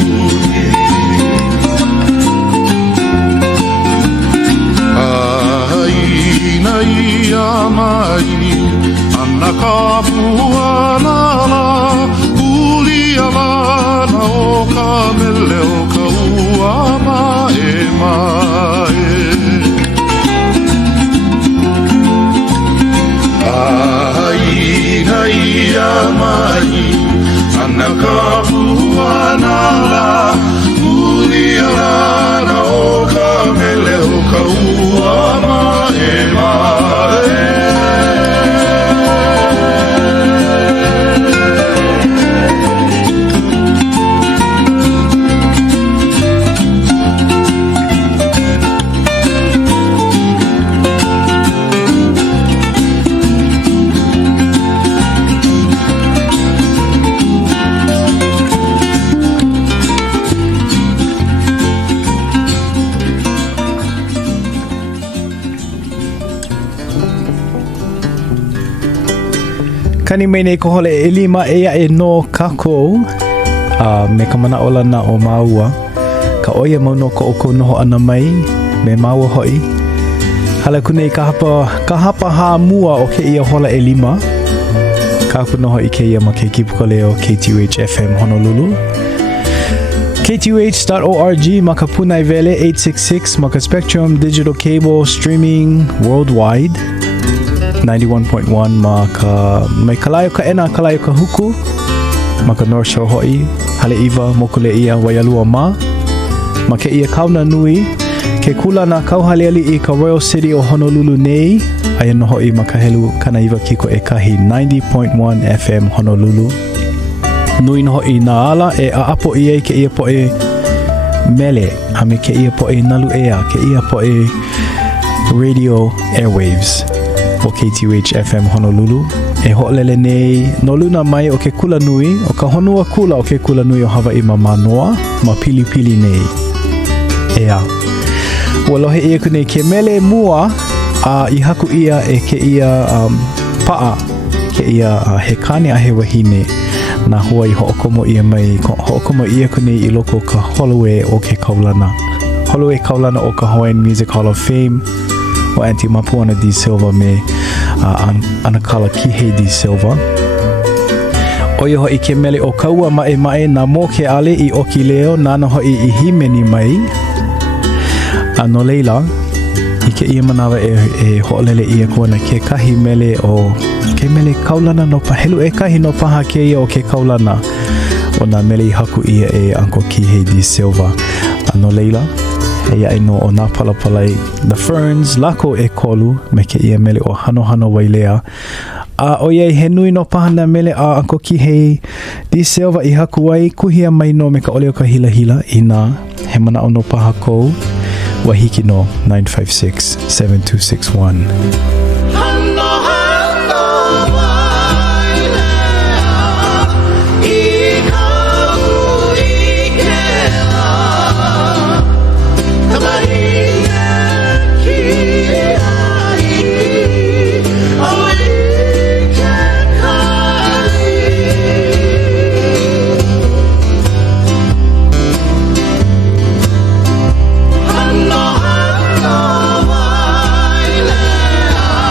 Kani mai nei kohole e lima ea e no kako me ka mana ola na o maua. Ka oia mauno ko o ko noho ana mai me maua hoi. Hala kunei ka hapa ha mua o ke ia hola e lima. Ka kunoho i ke ia ma ke Kīpuka Leo KTUH FM Honolulu. KTUH.org maka punai vele 866 maka Spectrum Digital Cable Streaming Worldwide 91.1 maka mai kalayo ka ena kalayo ka huku maka North Shore hoi hale iwa mokule ia waialua ma maka ia kauna nui ke kula na kauhaleali i ka Royal City o Honolulu nei aia no hoi maka helu kana iwa kiko e kahi 90.1 FM Honolulu nui no i nā ala e a apo i ke ia po e mele a me ke ia po e nalu ea ke ia po e radio airwaves o KTUH FM Honolulu e ho'olele nei no luna mai o ke kula nui o ka honua kula o ke kula nui o Hawaii ma manoa ma pili pili nei ea ua lohe ia kunei ke mele mua a i haku ia e ke ia paa ke ia he kane a he wahine na Hawaii ho'okomo ia mai ho'okomo ia kunei i loko ka Holloway o ke Kaulana Holloway Kaulana o ka Hawaiian Music Hall of Fame o Auntie Mapuana D. Silva me Anakala Kihe D. Silva Oia hoi ke mele o kaua mae na mo ke ale i oki leo nana hoi i himeni mai no leila i ke ia manawa e ho'olele ia kona ke kahi mele o ke mele Kaulana no pa helu e kahi no paha ke ia o ke Kaulana o na mele i haku ia e Uncle Kihe D. Silva no leila e ia no o nā palapalai The Ferns lako e kolu me ke ia mele o Hanohano Wailea o iei he nui no paha na mele a Uncle Kihe D. Silva i haku wai kuhia mai no me ka ole o ka hila i nā he mana o no paha kou Wahiki no 956-7261. Maile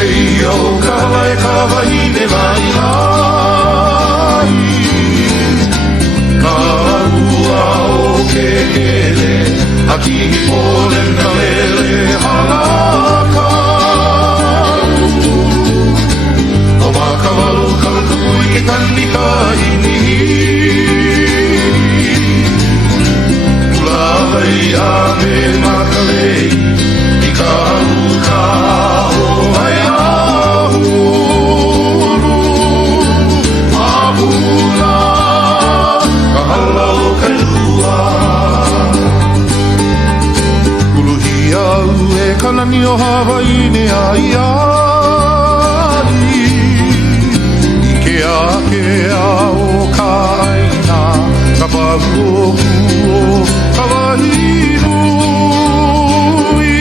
Leo kalai kawaine lai lai Kaua o ke ele Aki pole ka lele halaka O maka walu kalakapui ke kandi ka hini Ulai a me makalei I ka hauka o ai ahulu Ahula ka hala o kai lua Uluhia ue kanani o Hawaiine ai ai Ike ake a o ka aina Ka paru o kuo ka wahirui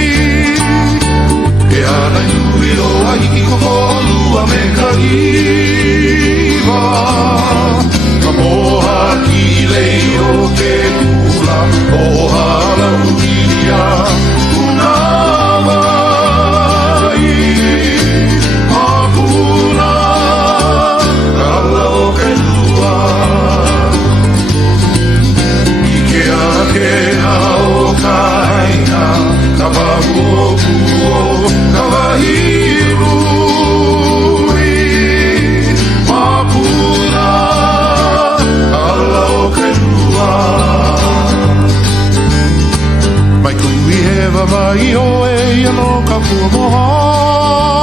E ana yuri o ahi ko kolua me ka iwa Ka moha ki lei o te hula O hala unia una vai Apuna Kala o ke lua Ike ake na o ka aina Ka paru o kuo ka wahirui Apuna Kala o ke lua Mai kui he wawai o e ano ka kua mohana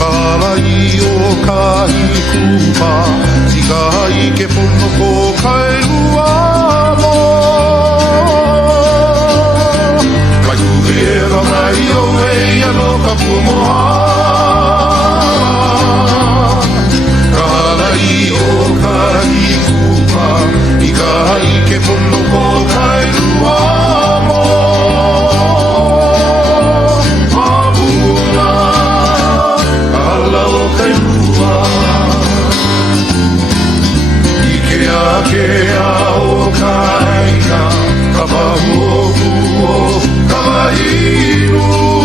Wawai o ka hikupa I ka hai ke puno ko kai lua mo Mai kui he wawai o e ano ka kua mohana Karai o ka hikupa I ka hai ke puno ko kai lua mo Mahula Kala o kai lua Ike ake a o ka aina Ka pahu o kuo ka wahirui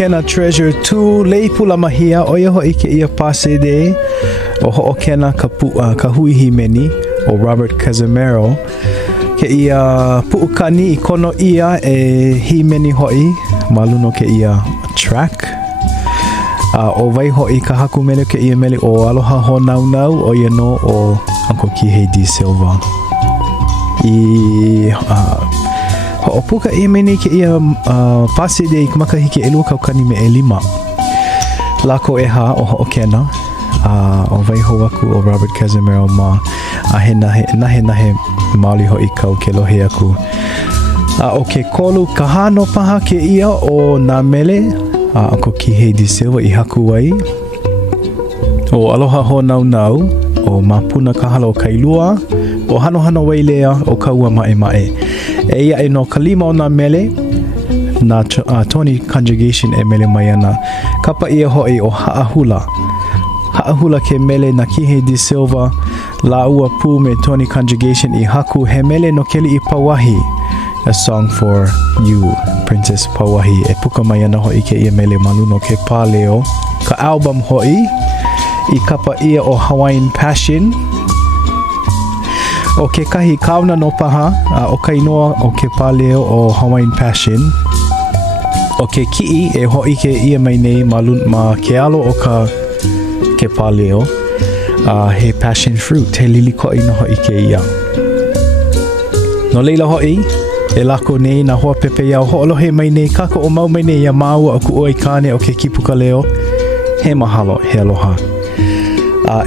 Ho'okena Treasure 2 Leipula Mahia Oia ho'i ke ia pase de o Ho'okena Kahui Meni o Robert Cazimero ke ia pu'ukani I kono ia e himeni ho'i maluno ke ia track o vai ho'i ka haku mele ke ia mele o aloha ho nau nau o ia no o Uncle Kihei D. Silva I ho'opuka ia mene ke ia pase de I makahiki elua kaukani me elima lako eha o Ho'okena o vai ho aku o Robert Cazimero ma he nahe maoli ho'i kau ke lohe aku o ke kolu kahano paha ke ia o nā mele Uncle Kihei D. Silva I haku wai o aloha ho nau nau o mapuna kahalo kailua o hanohano wai lea o kaua mae mae e ia e no kalima o nā mele na Tony conjugation e mele mai ana kapa ia ho'i o haahula ke mele na Kihei D. Silva la ua pu me Tony conjugation I haku he mele no keli I Pawahi a song for you Princess Pawahi e puka mai ana ho'i ke ia mele maluno ke pā leo ka album ho'i I kapa ia o Hawaiian Passion o ke kahi kauna no paha o kainoa o ke pā leo o Hawaiian Passion o ke ki'i e ho'i ke ia mai nei malun ma ke alo o ka ke pā leo he passion fruit he lili ko'i no ho'i ke ia no leila ho'i e lako nei na hoa pepe iau ho'olohe mai nei kako o mau mai nei ia maua o ku oi kane o ke Kīpuka Leo he mahalo he aloha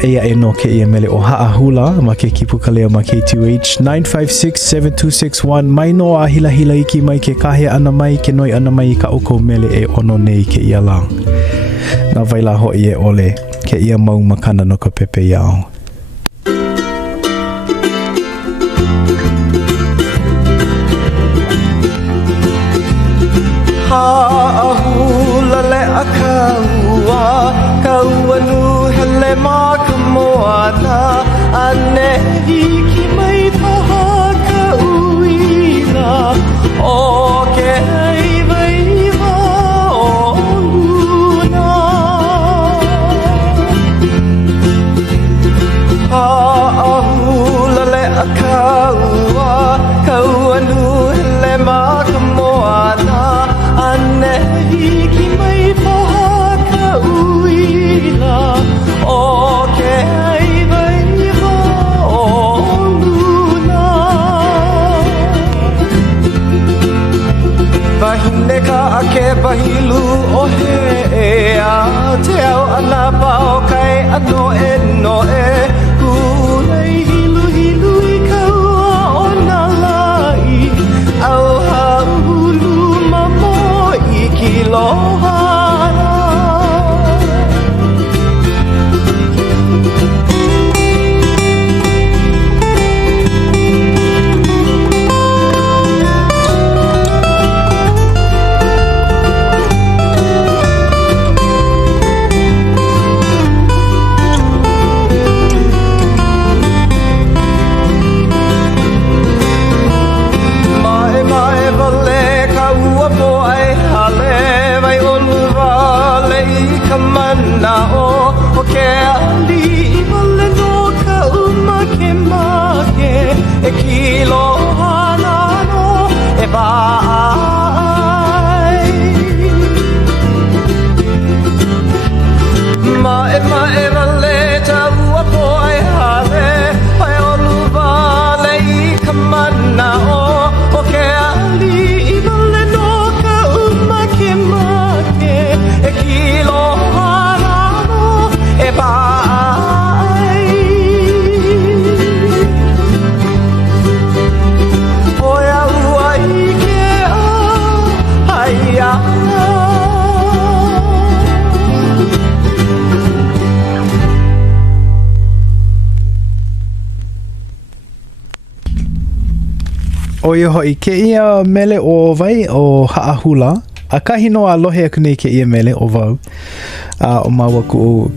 ea e no ke ia mele o Hula ma ke Kīpuka Leo ma KTUH 956-7261 mai no a hila iki mai ke kahe ana mai ke noi ana mai ka oko mele e ono nei ke ia lang na vaila ho'i e ole ke ia mau makana no ka pepe iau Hula le a kaua Kauanu hele ma ka moana Ane iki mai paha ka uila O ke haivaiva o luna Hula le a kaua Kauanu hele ma ka moana Iki mai paha ka uila O ke haivaiva o luna Wahine ka ake pahilu o he ea Te au ana pa o kai ano e no e Kulei hilu hilu I kaua o nā lai Au haulu mamo I kilohana Oia hoi ke ia mele o vai o Haahula a kahi no a lohe aku nei ke ia mele o vau o mawaku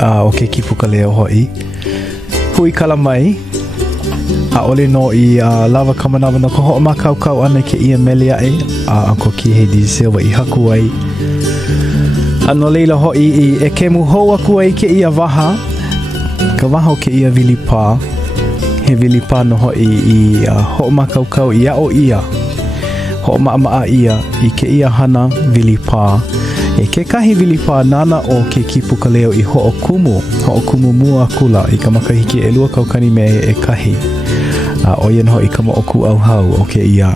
o ke Kīpuka Leo hoi hui kala mai a ole no I lava kamanawa no ka ho'o makau kau ana ke ia mele ai a Uncle Kihei D. Silva I haku ai Ano leila ho'i e ke muhou aku ai ke ia waha. Ka waha o ke ia vilipā. He vilipā no ho'i i ho'omakaukau ia o ia. Ho'oma'a ia i ke ia hana vilipā. E ke kahi vilipā nana o ke Kīpuka Leo i ho'okumu mua kula i ka makahiki e lua kaukani me e kahi. Oian ho'i ka mo'oku au hau o ke ia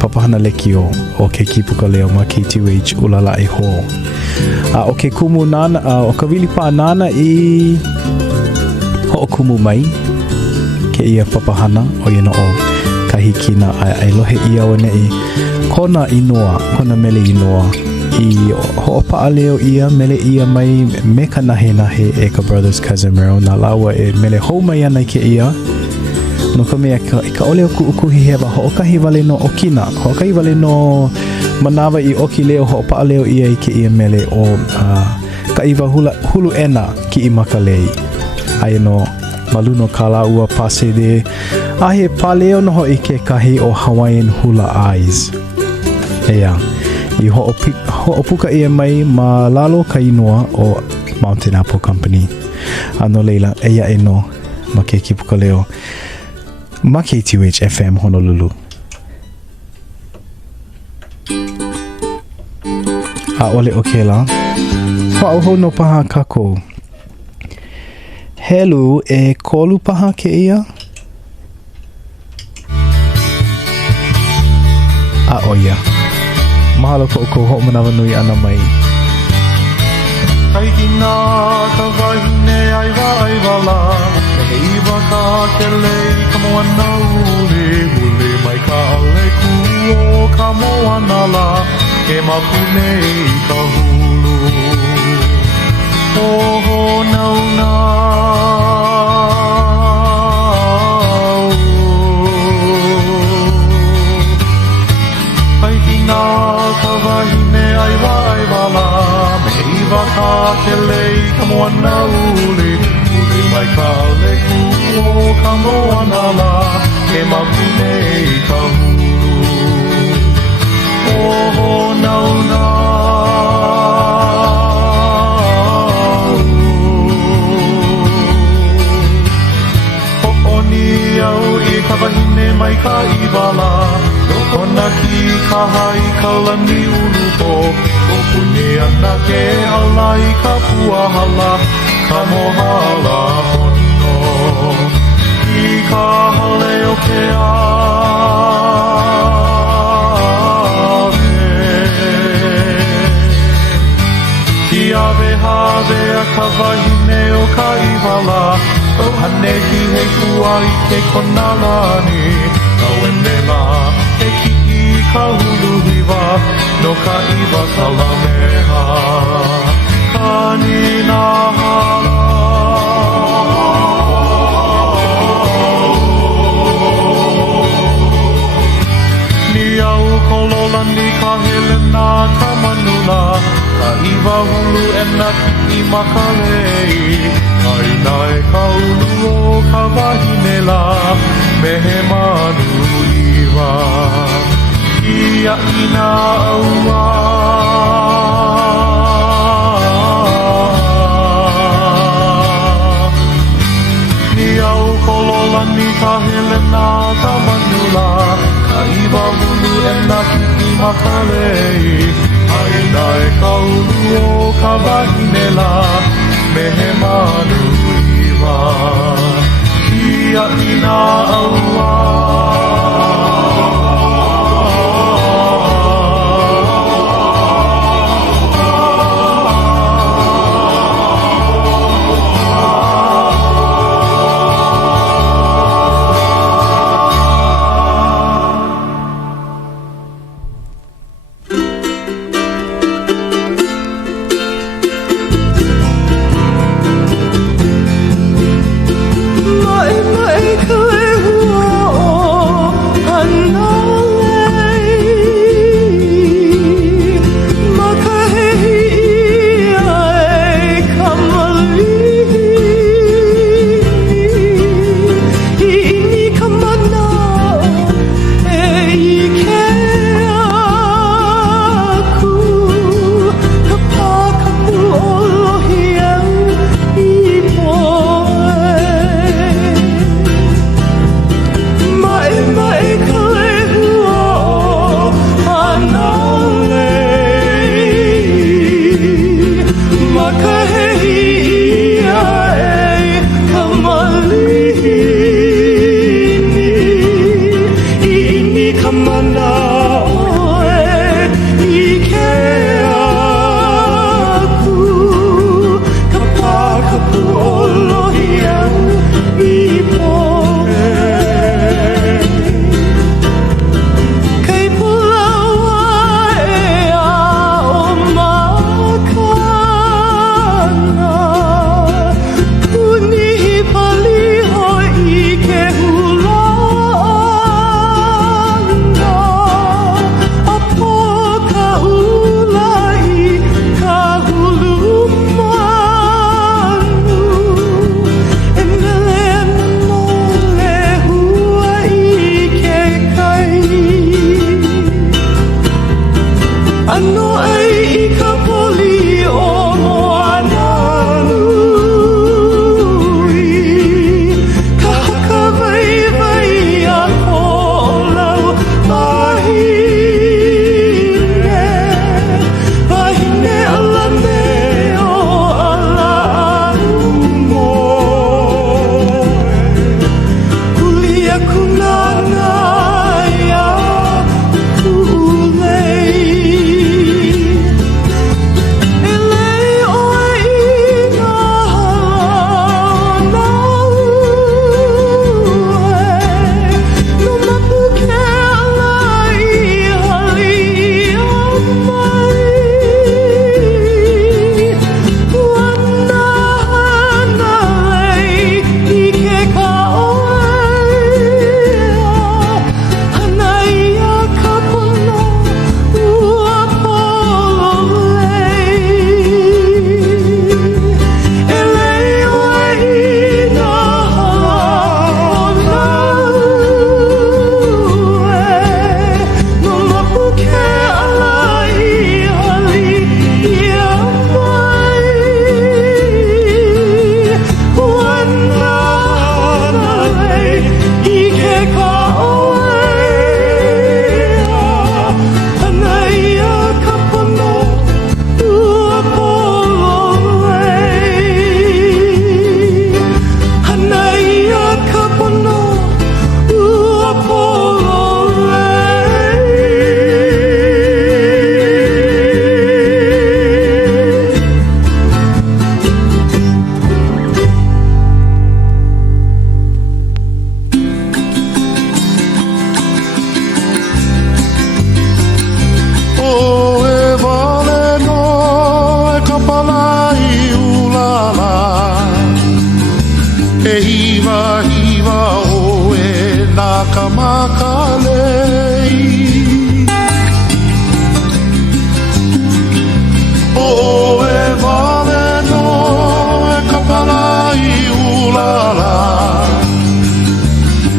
papahana lekio o ke Kīpuka Leo ma KTUH ulala e ho. O ke kumu nana, o ka vilipā nana i ho'okumu mai ke ia papahana o iana o kahikina ai lohe ia o nei kona inoa, kona mele inoa i ho'opa'a leo ia mele ia mai me ka nahe e ka brothers Cazimero na laua e mele hou mai ana i ke ia no ka mea ka ole o ku'ukuhi hewa ho'okahi wale no okina ho'okahi wale no manawa i oki leo ho'opa'a leo ia i ke ia mele o ka iwa hulu ena ki i makalei ai no maluno kala ua pase de ahe paleo no hoi ke kahi o Hawaiian hula eyes ea i ho'opuka ia mai ma lalo ka inua o Mountain Apple Company ano leila ea e no ma ke Kīpuka Leo ma KTUH FM Honolulu a ole o ke la wha'oho no paha kako Helu e kolu paha ke ia? Oia. Mahalo ko ho'omanawa nui ana mai. Kai ina ka wahine ai wala Ke iwa ka kele ka moana ule Ule mai ka ale kuo ka moana la Ke mapune i ka hulu Oh nau nau Kelei ka moana ule Ule mai ka le kuo ka moana la Ke mapune i ka hulu Oh nau nau Ho'oni au e ka wahine mai ka iwala O kona ki ka hai ka langi ulu ko Ana ke hala I ka puahala Ka mohala mono I ka hale o ke ave Ki ave have a ka wahine o ka iwala O hane ki he kua I te kona lani No ene la Ke ki I ka hulu hiwa No ka iwa ka lameha Ani nā Ni au kolola ni ka hele nā ka manula Ka iwa hulu e na I makalei Ai nā e ka ulu o ka wahine la Me he manu iwa Ia ina aua Ni au kolola ni ka hele nā ka manula Ka iwa hulu e na I makalei Ai nā e ka ulu o ka wahine la Me he manu iwa Ia ina aua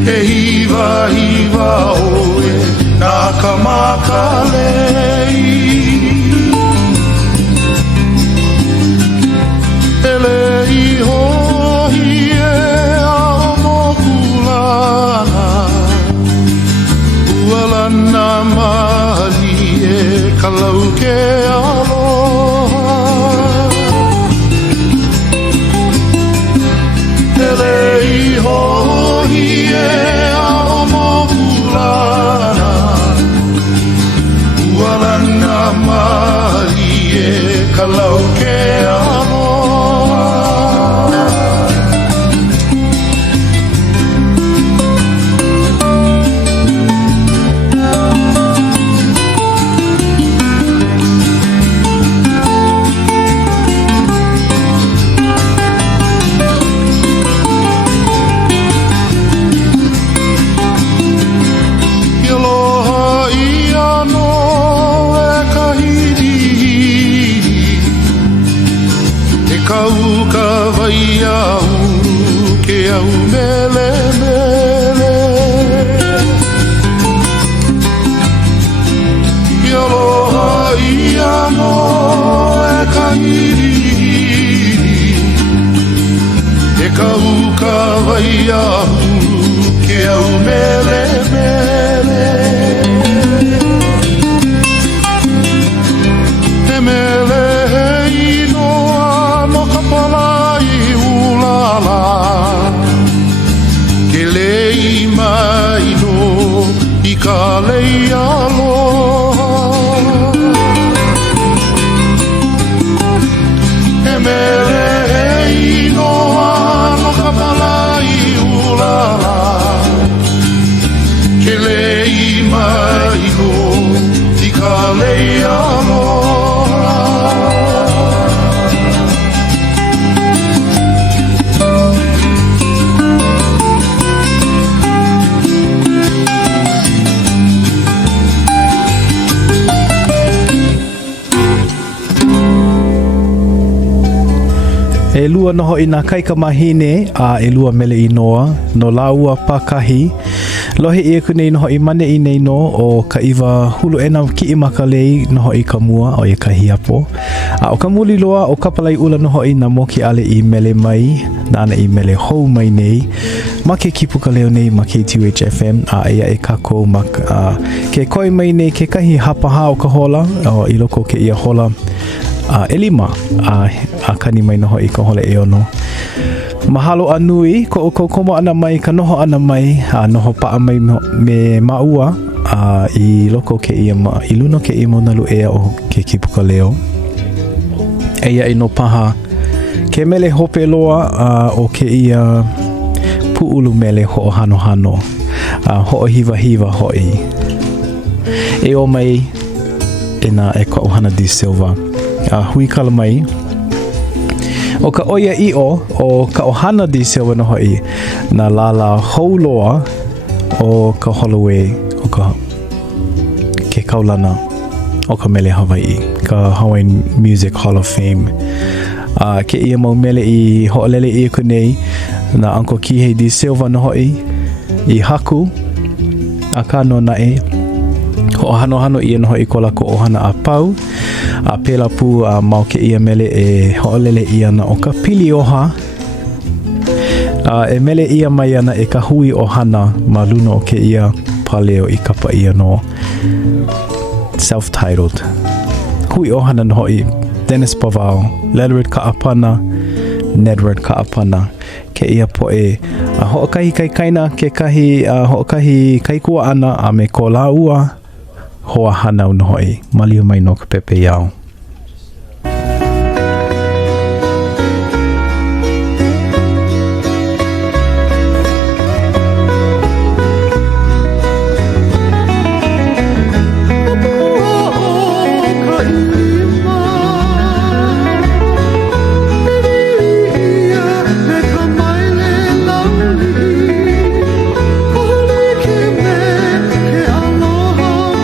E hiva hiva oe Nā kamakalei Ele iho hie ao mokulana Ualana mali e kalau ke aloha Ele iho hie ao mokulana Ualana mali e kalau ke aloha E lua noho i nā kaikamahine a e lua mele i noa, no laua pakahi. Lohe i e kunei noho i mane i nei no o ka iwa hulu ena ki i makalei noho i ka mua o i ka hiapo. A o ka muli loa o kapalai ula noho i na moki ale i mele mai, nana i mele hou mai nei. Ma ke Kīpuka Leo nei ma KTUH FM a ea e kako ma ke koi mai nei ke kahi hapaha o ka hola o i loko ke ia hola. Elima a kani mai noho i ka hole e ono. Mahalo anui ko o komo ana mai ka noho ana mai a noho paa mai me maua i loko ke ia i luna ke i monalu ea o ke Kīpuka Leo. Eia i no paha ke mele hope loa o ke ia puulu mele ho hanohano ho hiva hiva hoi. E o mai e na e ka ohana di Silva. Hui kala mai o ka Oia'i'o o ka ohana di Silva no hoi na lala hauloa o ka Holloway o ka ke Kaulana o ka mele Hawaii ka Hawaiian Music Hall of Fame ke ia mau mele i ho'olele i kunei na Uncle Kihei di Silva no hoi i haku a ka no nae ho hanohano ia no hoi ko la ko ohana a pau a pela pu a mau ke ia mele e ho'olele ia na o ka pili oha e mele ia mai ana e ka hui ohana ma luna o ke ia paleo i kapa ia no self-titled hui ohana no hoi Dennis Pavao, Leonard Ka'apana, Nedward Ka'apana ke ia po e ho'okahi kai kaina ke kahi ho'okahi kai kua ana a me ko la ua hoa hanau no hoi maliu mai no ka pepe iau. Aloha,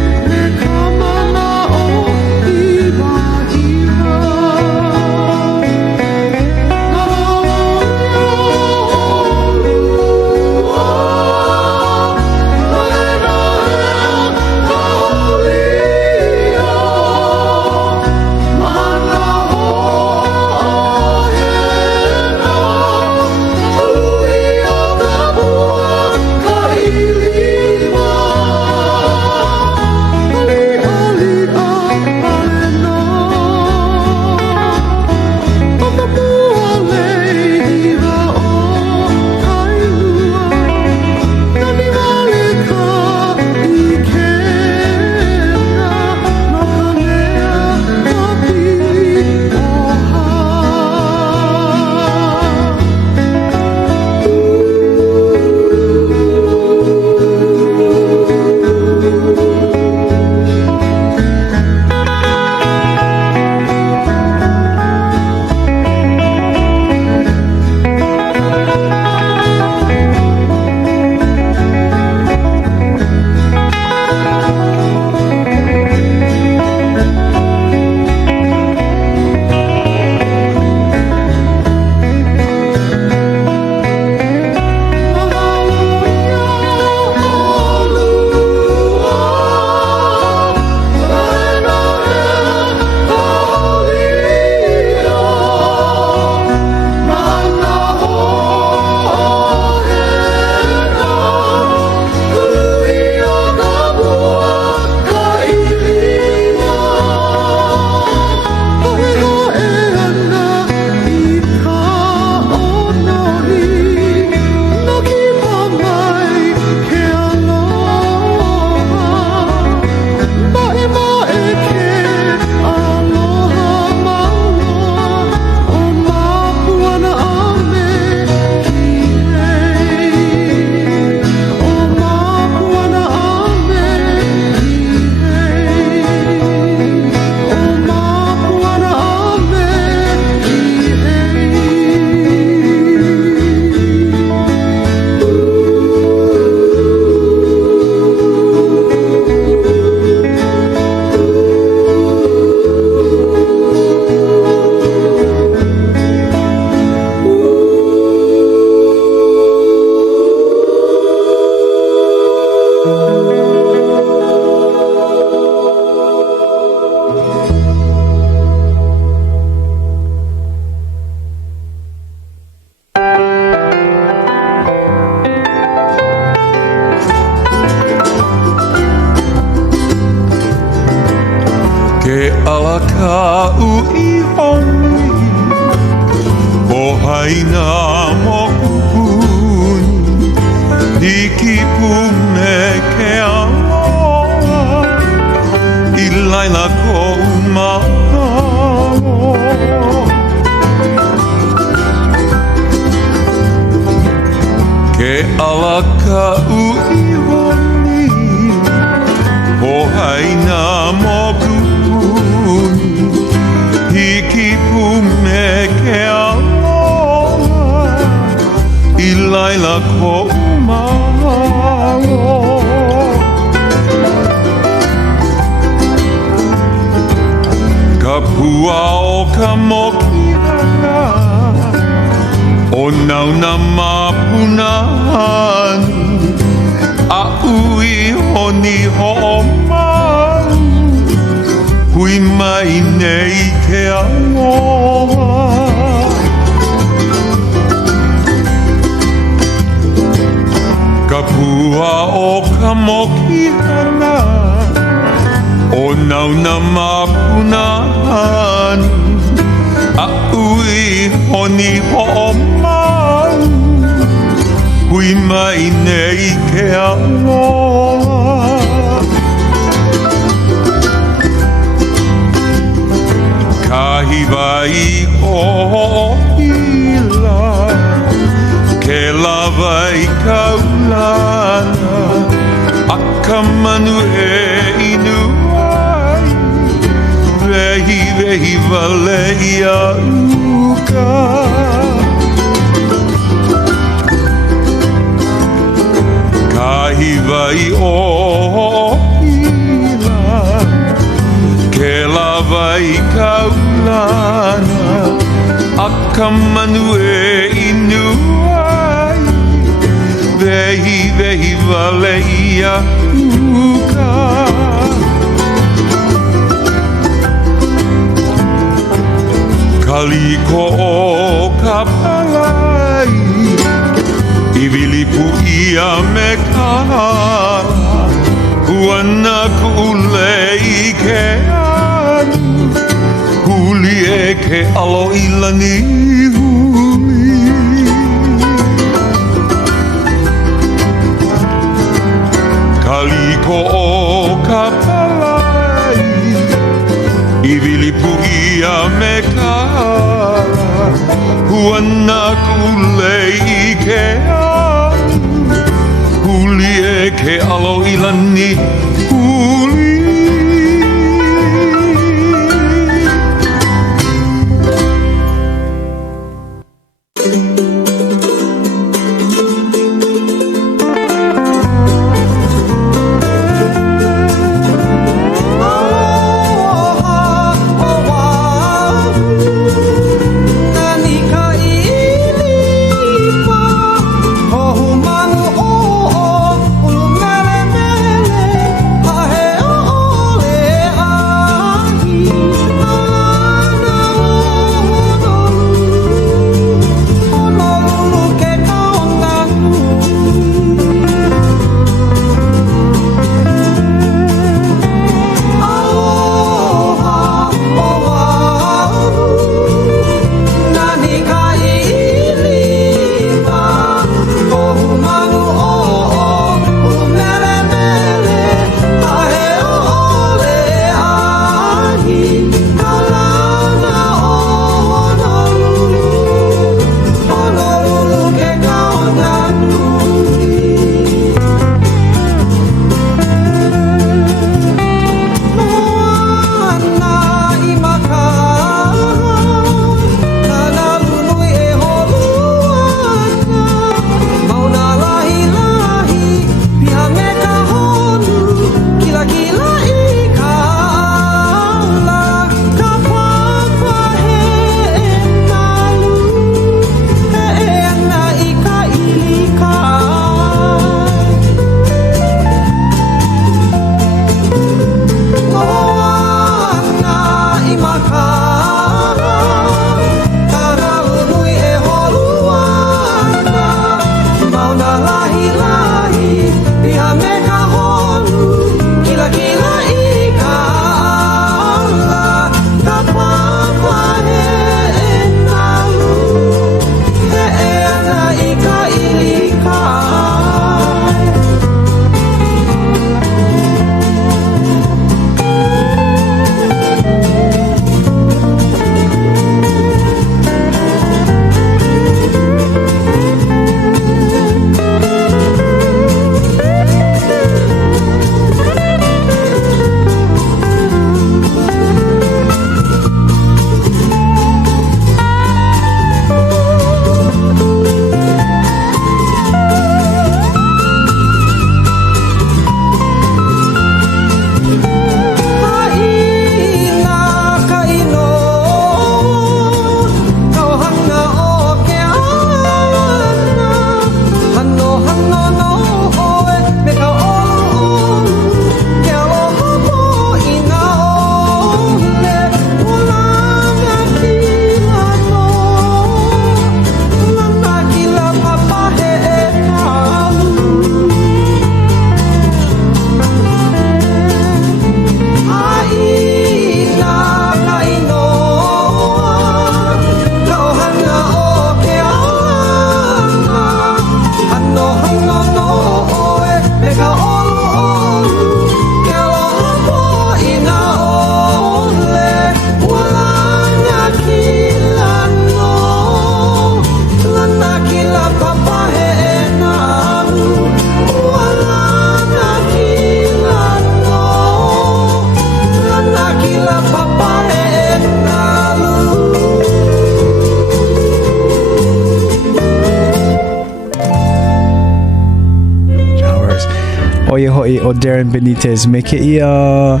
ho'i o Darren Benitez me ke ia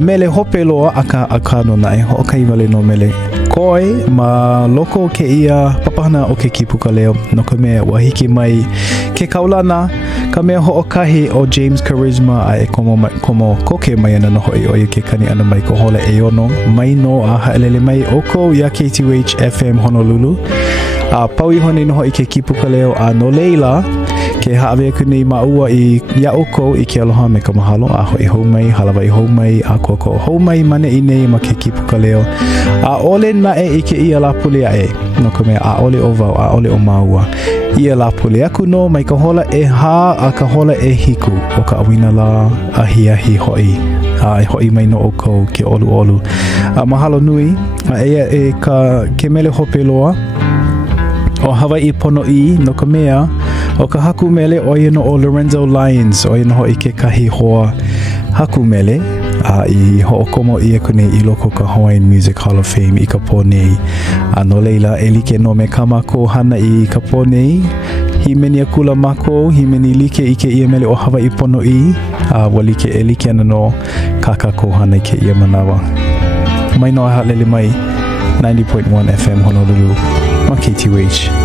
mele hope loa aka no nai ho kai wale no mele koi ma loko ke ia papahana o ke Kīpuka Leo no ka mea wahiki mai ke kaulana ka mea ho o kahi o James Charisma a e komo koke mai ana no hoi o ke kani ana mai ko hola e ono mai no a haelele mai oko ya KTUH FM Honolulu a paui honi no hoi ke Kīpuka Leo a no leila ke hawe kuni maua i ya oko i ke aloha me ka mahalo a hoi hou mai halawa i hou mai a koko hou mai mane i nei ma ke Kīpuka Leo a ole na e i ke ia la puli a e no ka mea a ole o vau a ole o maua ia la puli aku no mai ka hola e ha a ka hola e hiku o ka awina la a hi hoi a hoi mai no oko ke olu a mahalo nui a e ka ke mele hope loa o Hawaii Pono'i no ka mea o ka haku mele oia no o Lorenzo Lyons oia no hoi ke kahi hoa haku mele a i ho'okomo ia kune i loko ka Hawaiian Music Hall of Fame i ka Pono'i a no leila e like no me ka mako hana i ka Pono'i hi meni a kula mako hi meni like i ke ia mele o Hawaii Pono'i a walike e like ana no kaka ko hana i ke ia manawa mai no a halele mai 90.1 FM Honolulu ma KTUH